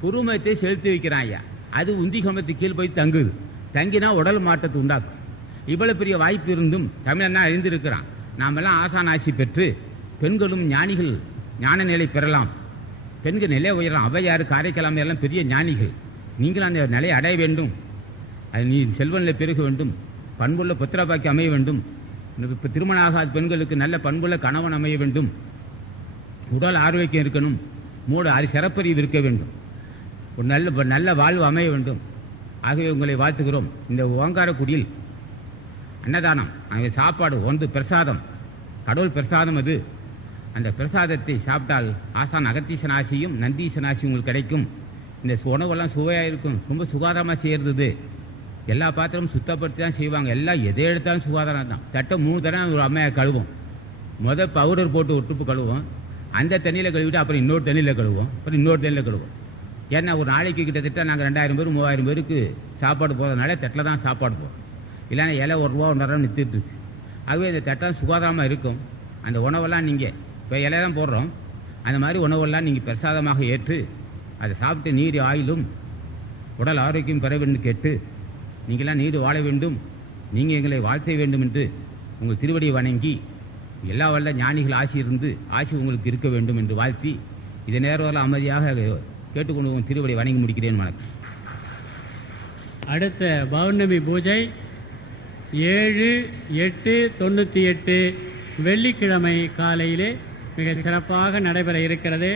புருமத்தை செலுத்தி வைக்கிறான் ஐயா. அது உந்திகமத்து கீழ் போய் தங்குது. தங்கினா உடல் மாற்றத்தை உண்டாக்கும். இவ்வளவு பெரிய வாய்ப்பு இருந்தும் தமிழன்னா அறிந்திருக்கிறான். நாமெல்லாம் ஆசான் ஆட்சி பெற்று பெண்களும் ஞானிகள் ஞான நிலை பெறலாம், பெண்கள் நிலை உயரலாம். அவையாறு காரைக்காலம் எல்லாம் பெரிய ஞானிகள். நீங்களும் அந்த நிலையை அடைய வேண்டும். அது நீ செல்வநிலை பெருக வேண்டும், பண்புள்ள புத்திரபாக்கி அமைய வேண்டும். இப்போ திருமணம் ஆகாத பெண்களுக்கு நல்ல பண்புள்ள கணவன் அமைய வேண்டும். உடல் ஆரோக்கியம் இருக்கணும், சிறப்பறிவு இருக்க வேண்டும், ஒரு நல்ல வாழ்வு அமைய வேண்டும். ஆகவே உங்களை வாழ்த்துகிறோம். இந்த ஓங்காரக்குடியில் அன்னதானம், அங்கே சாப்பாடு வந்து பிரசாதம், கடவுள் பிரசாதம். அது அந்த பிரசாதத்தை சாப்பிட்டால் ஆசான் அகத்தீசன் ஆசியும் நந்தீசன் ஆசியும் உங்களுக்கு கிடைக்கும். இந்த உணவெல்லாம் சுவையாக இருக்கும், ரொம்ப சுகாதாரமாக செய்கிறது. எல்லா பாத்திரமும் சுத்தப்படுத்தி தான் செய்வாங்க. எல்லாம் எதை எடுத்தாலும் சுகாதாரம் தான். தட்டை 3 தடவை ஒரு அம்மையை கழுவோம். பவுடர் போட்டு ஒரு ட்ரிப்பு கழுவோம், அந்த தண்ணியில் கழுவிட்டு அப்புறம் இன்னொரு தண்ணியில் கழுவோம், அப்புறம் இன்னொரு தண்ணியில் கழுவோம். ஏன்னா ஒரு நாளைக்கு கிட்டத்தட்ட நாங்கள் 2000 பேர் 3000 பேருக்கு சாப்பாடு போகிறதுனால தட்டில் தான் சாப்பாடு போகிறோம். இல்லைன்னா இலை 1 ரூபா 1.5 ரூபா நிறுத்திட்டு இருக்கு. ஆகவே இந்த தட்டம் சுகாதாரமாக இருக்கும். அந்த உணவெல்லாம் நீங்கள் இப்போ இலை தான் போடுறோம், அந்த மாதிரி உணவெல்லாம் நீங்கள் பிரசாதமாக ஏற்று அதை சாப்பிட்டு நீர் ஆயிலும் உடல் ஆரோக்கியம் பெற வேண்டும் கேட்டு நீங்களாம் நீர் வாழ வேண்டும், நீங்கள் எங்களை வாழ்த்த வேண்டும் என்று உங்கள் திருவடியை வணங்கி எல்லா வல்ல ஞானிகள் ஆசி இருந்து ஆசி உங்களுக்கு இருக்க வேண்டும் என்று வாழ்த்தி இதை நேரம் அமைதியாக கேட்டுக்கொண்டு திருவடி வணங்கி முடிக்கிறேன். வணக்கம். அடுத்த பௌர்ணமி பூஜை 7/8/98 வெள்ளிக்கிழமை காலையிலே மிக சிறப்பாக நடைபெற இருக்கிறது.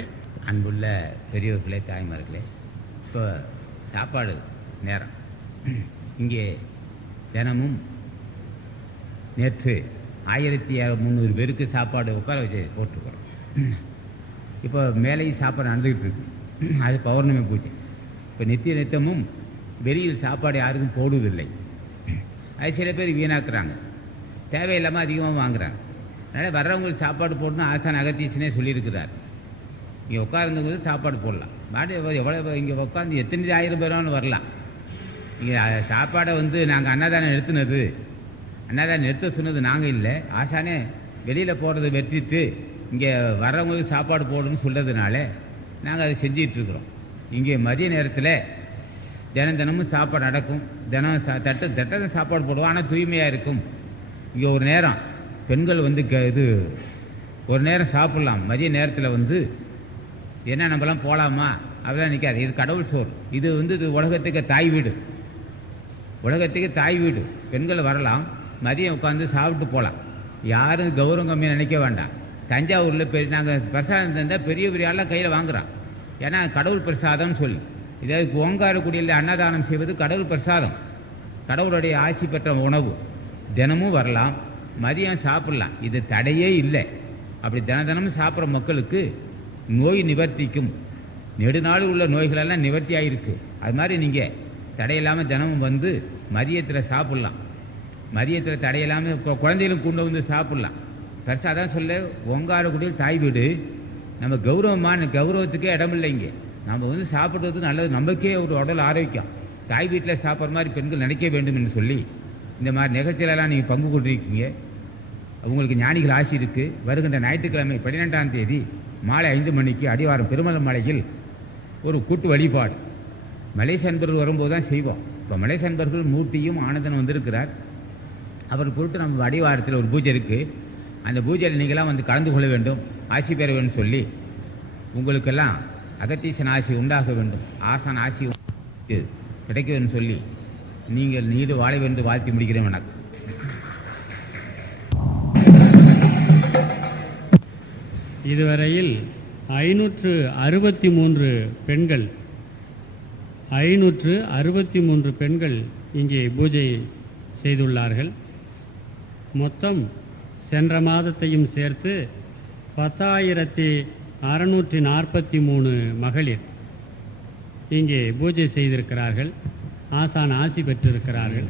அன்புள்ள பெரியவர்களே, தாய்மார்களே, இப்போ சாப்பாடு நேரம். இங்கே தினமும் நேற்று 1300 பேருக்கு சாப்பாடு உட்கார வச்சு போட்டிருக்கிறோம். இப்போ மேலேயும் சாப்பாடு நடந்துக்கிட்டு இருக்கு. அது பௌர்ணமி பூஜை. இப்போ நித்தியமும் வெளியில் சாப்பாடு யாருக்கும் போடுவதில்லை. அது சில பேர் வீணாக்குறாங்க, தேவையில்லாமல் அதிகமாக வாங்குறாங்க. அதனால் வர்றவங்களுக்கு சாப்பாடு போடணும் ஆசான் அகத்தீசனே சொல்லியிருக்கிறார். இங்கே உட்கார்ந்தவங்க சாப்பாடு போடலாம். பாடி எவ்வளோ இங்கே உட்காந்து எத்தனை 1000 பேராலும் வரலாம். இங்கே சாப்பாடை நாங்கள் அன்னதானம் நிறுத்தினது, அன்னதானம் நிறுத்த சொன்னது நாங்கள் இல்லை. ஆசானே வெளியில் போகிறத வெற்றிட்டு இங்கே வர்றவங்களுக்கு சாப்பாடு போடணும்னு சொல்கிறதுனால நாங்கள் அதை செஞ்சிகிட்ருக்குறோம். இங்கே மதிய நேரத்தில் தினமும் சாப்பாடு நடக்கும். தினம் தட்டத்தை சாப்பாடு போடுவோம், ஆனால் தூய்மையாக இருக்கும். இங்கே ஒரு நேரம் பெண்கள் ஒரு நேரம் சாப்பிட்லாம். மதிய நேரத்தில் என்ன நம்மலாம் போகலாமா அப்படிலாம் நிற்காது. இது கடவுள் சோறு. இது இது உலகத்துக்கு தாய் வீடு. உலகத்துக்கு தாய் வீடு. பெண்கள் வரலாம், மதியம் உட்காந்து சாப்பிட்டு போகலாம். யாரும் கௌரவம் கம்மியாக நினைக்க வேண்டாம். தஞ்சாவூரில் நாங்கள் பிரசாதம் தந்தால் பெரிய பெரிய ஆள்லாம் கையில் வாங்குகிறோம். ஏன்னா கடவுள் பிரசாதம்னு சொல்லி இதாவது ஓங்காரக்குடியில் அன்னதானம் செய்வது கடவுள் பிரசாதம், கடவுளுடைய ஆசி பெற்ற உணவு. தினமும் வரலாம், மதியம் சாப்பிட்லாம். இது தடையே இல்லை. அப்படி தினமும் சாப்பிட்ற மக்களுக்கு நோய் நிவர்த்திக்கும். நெடுநாள் உள்ள நோய்களெல்லாம் நிவர்த்தி ஆகிருக்கு. அது மாதிரி நீங்கள் தடையில்லாமல் தினமும் மதியத்தில் சாப்பிட்லாம். மதியத்தில் தடையில்லாமல் குழந்தைகளும் கொண்டு சாப்பிட்லாம். பிரசாதம் சொல்ல ஓங்காரக்குடியில் தாய் வீடு. நம்ம கௌரவத்துக்கே இடமில்லை. இங்கே நம்ம சாப்பிட்றது நல்லது, நமக்கே ஒரு உடல் ஆரோக்கியம். தாய் வீட்டில் சாப்பிட்ற மாதிரி பெண்கள் நினைக்க வேண்டும் என்று சொல்லி இந்த மாதிரி நிகழ்ச்சியிலலாம் நீங்கள் பங்கு கொண்டிருக்கீங்க. உங்களுக்கு ஞானிகள் ஆசி இருக்குது. வருகின்ற ஞாயிற்றுக்கிழமை 12ஆம் தேதி மாலை 5 மணிக்கு அடிவாரம் பெருமலை மலையில் ஒரு கூட்டு வழிபாடு. மலேசிய அன்பர்கள் வரும்போது தான் செய்வோம். இப்போ மலேசிய அன்பர்கள் மூர்த்தியும் ஆனந்தனும் வந்திருக்கிறார். அவர் பொருட்டு நம்ம அடிவாரத்தில் ஒரு பூஜை இருக்குது. அந்த பூஜையில் நீங்களாம் வந்து கலந்து கொள்ள வேண்டும், ஆசி பெற வேண்டும் சொல்லி உங்களுக்கெல்லாம் அகத்தீசன் ஆசி உண்டாக வேண்டும், ஆசான் ஆசி கிடைக்க வேண்டும் சொல்லி நீங்கள் நீடு வாழ வேண்டும் வாழ்த்தி முடிக்கிறேன். வணக்கம். இதுவரையில் 563 பெண்கள் 563 பெண்கள் இங்கே பூஜை செய்துள்ளார்கள். மொத்தம் சென்ற மாதத்தையும் சேர்த்து 10,643 மகளிர் இங்கே பூஜை செய்திருக்கிறார்கள். ஆசான் ஆசி பெற்றிருக்கிறார்கள்.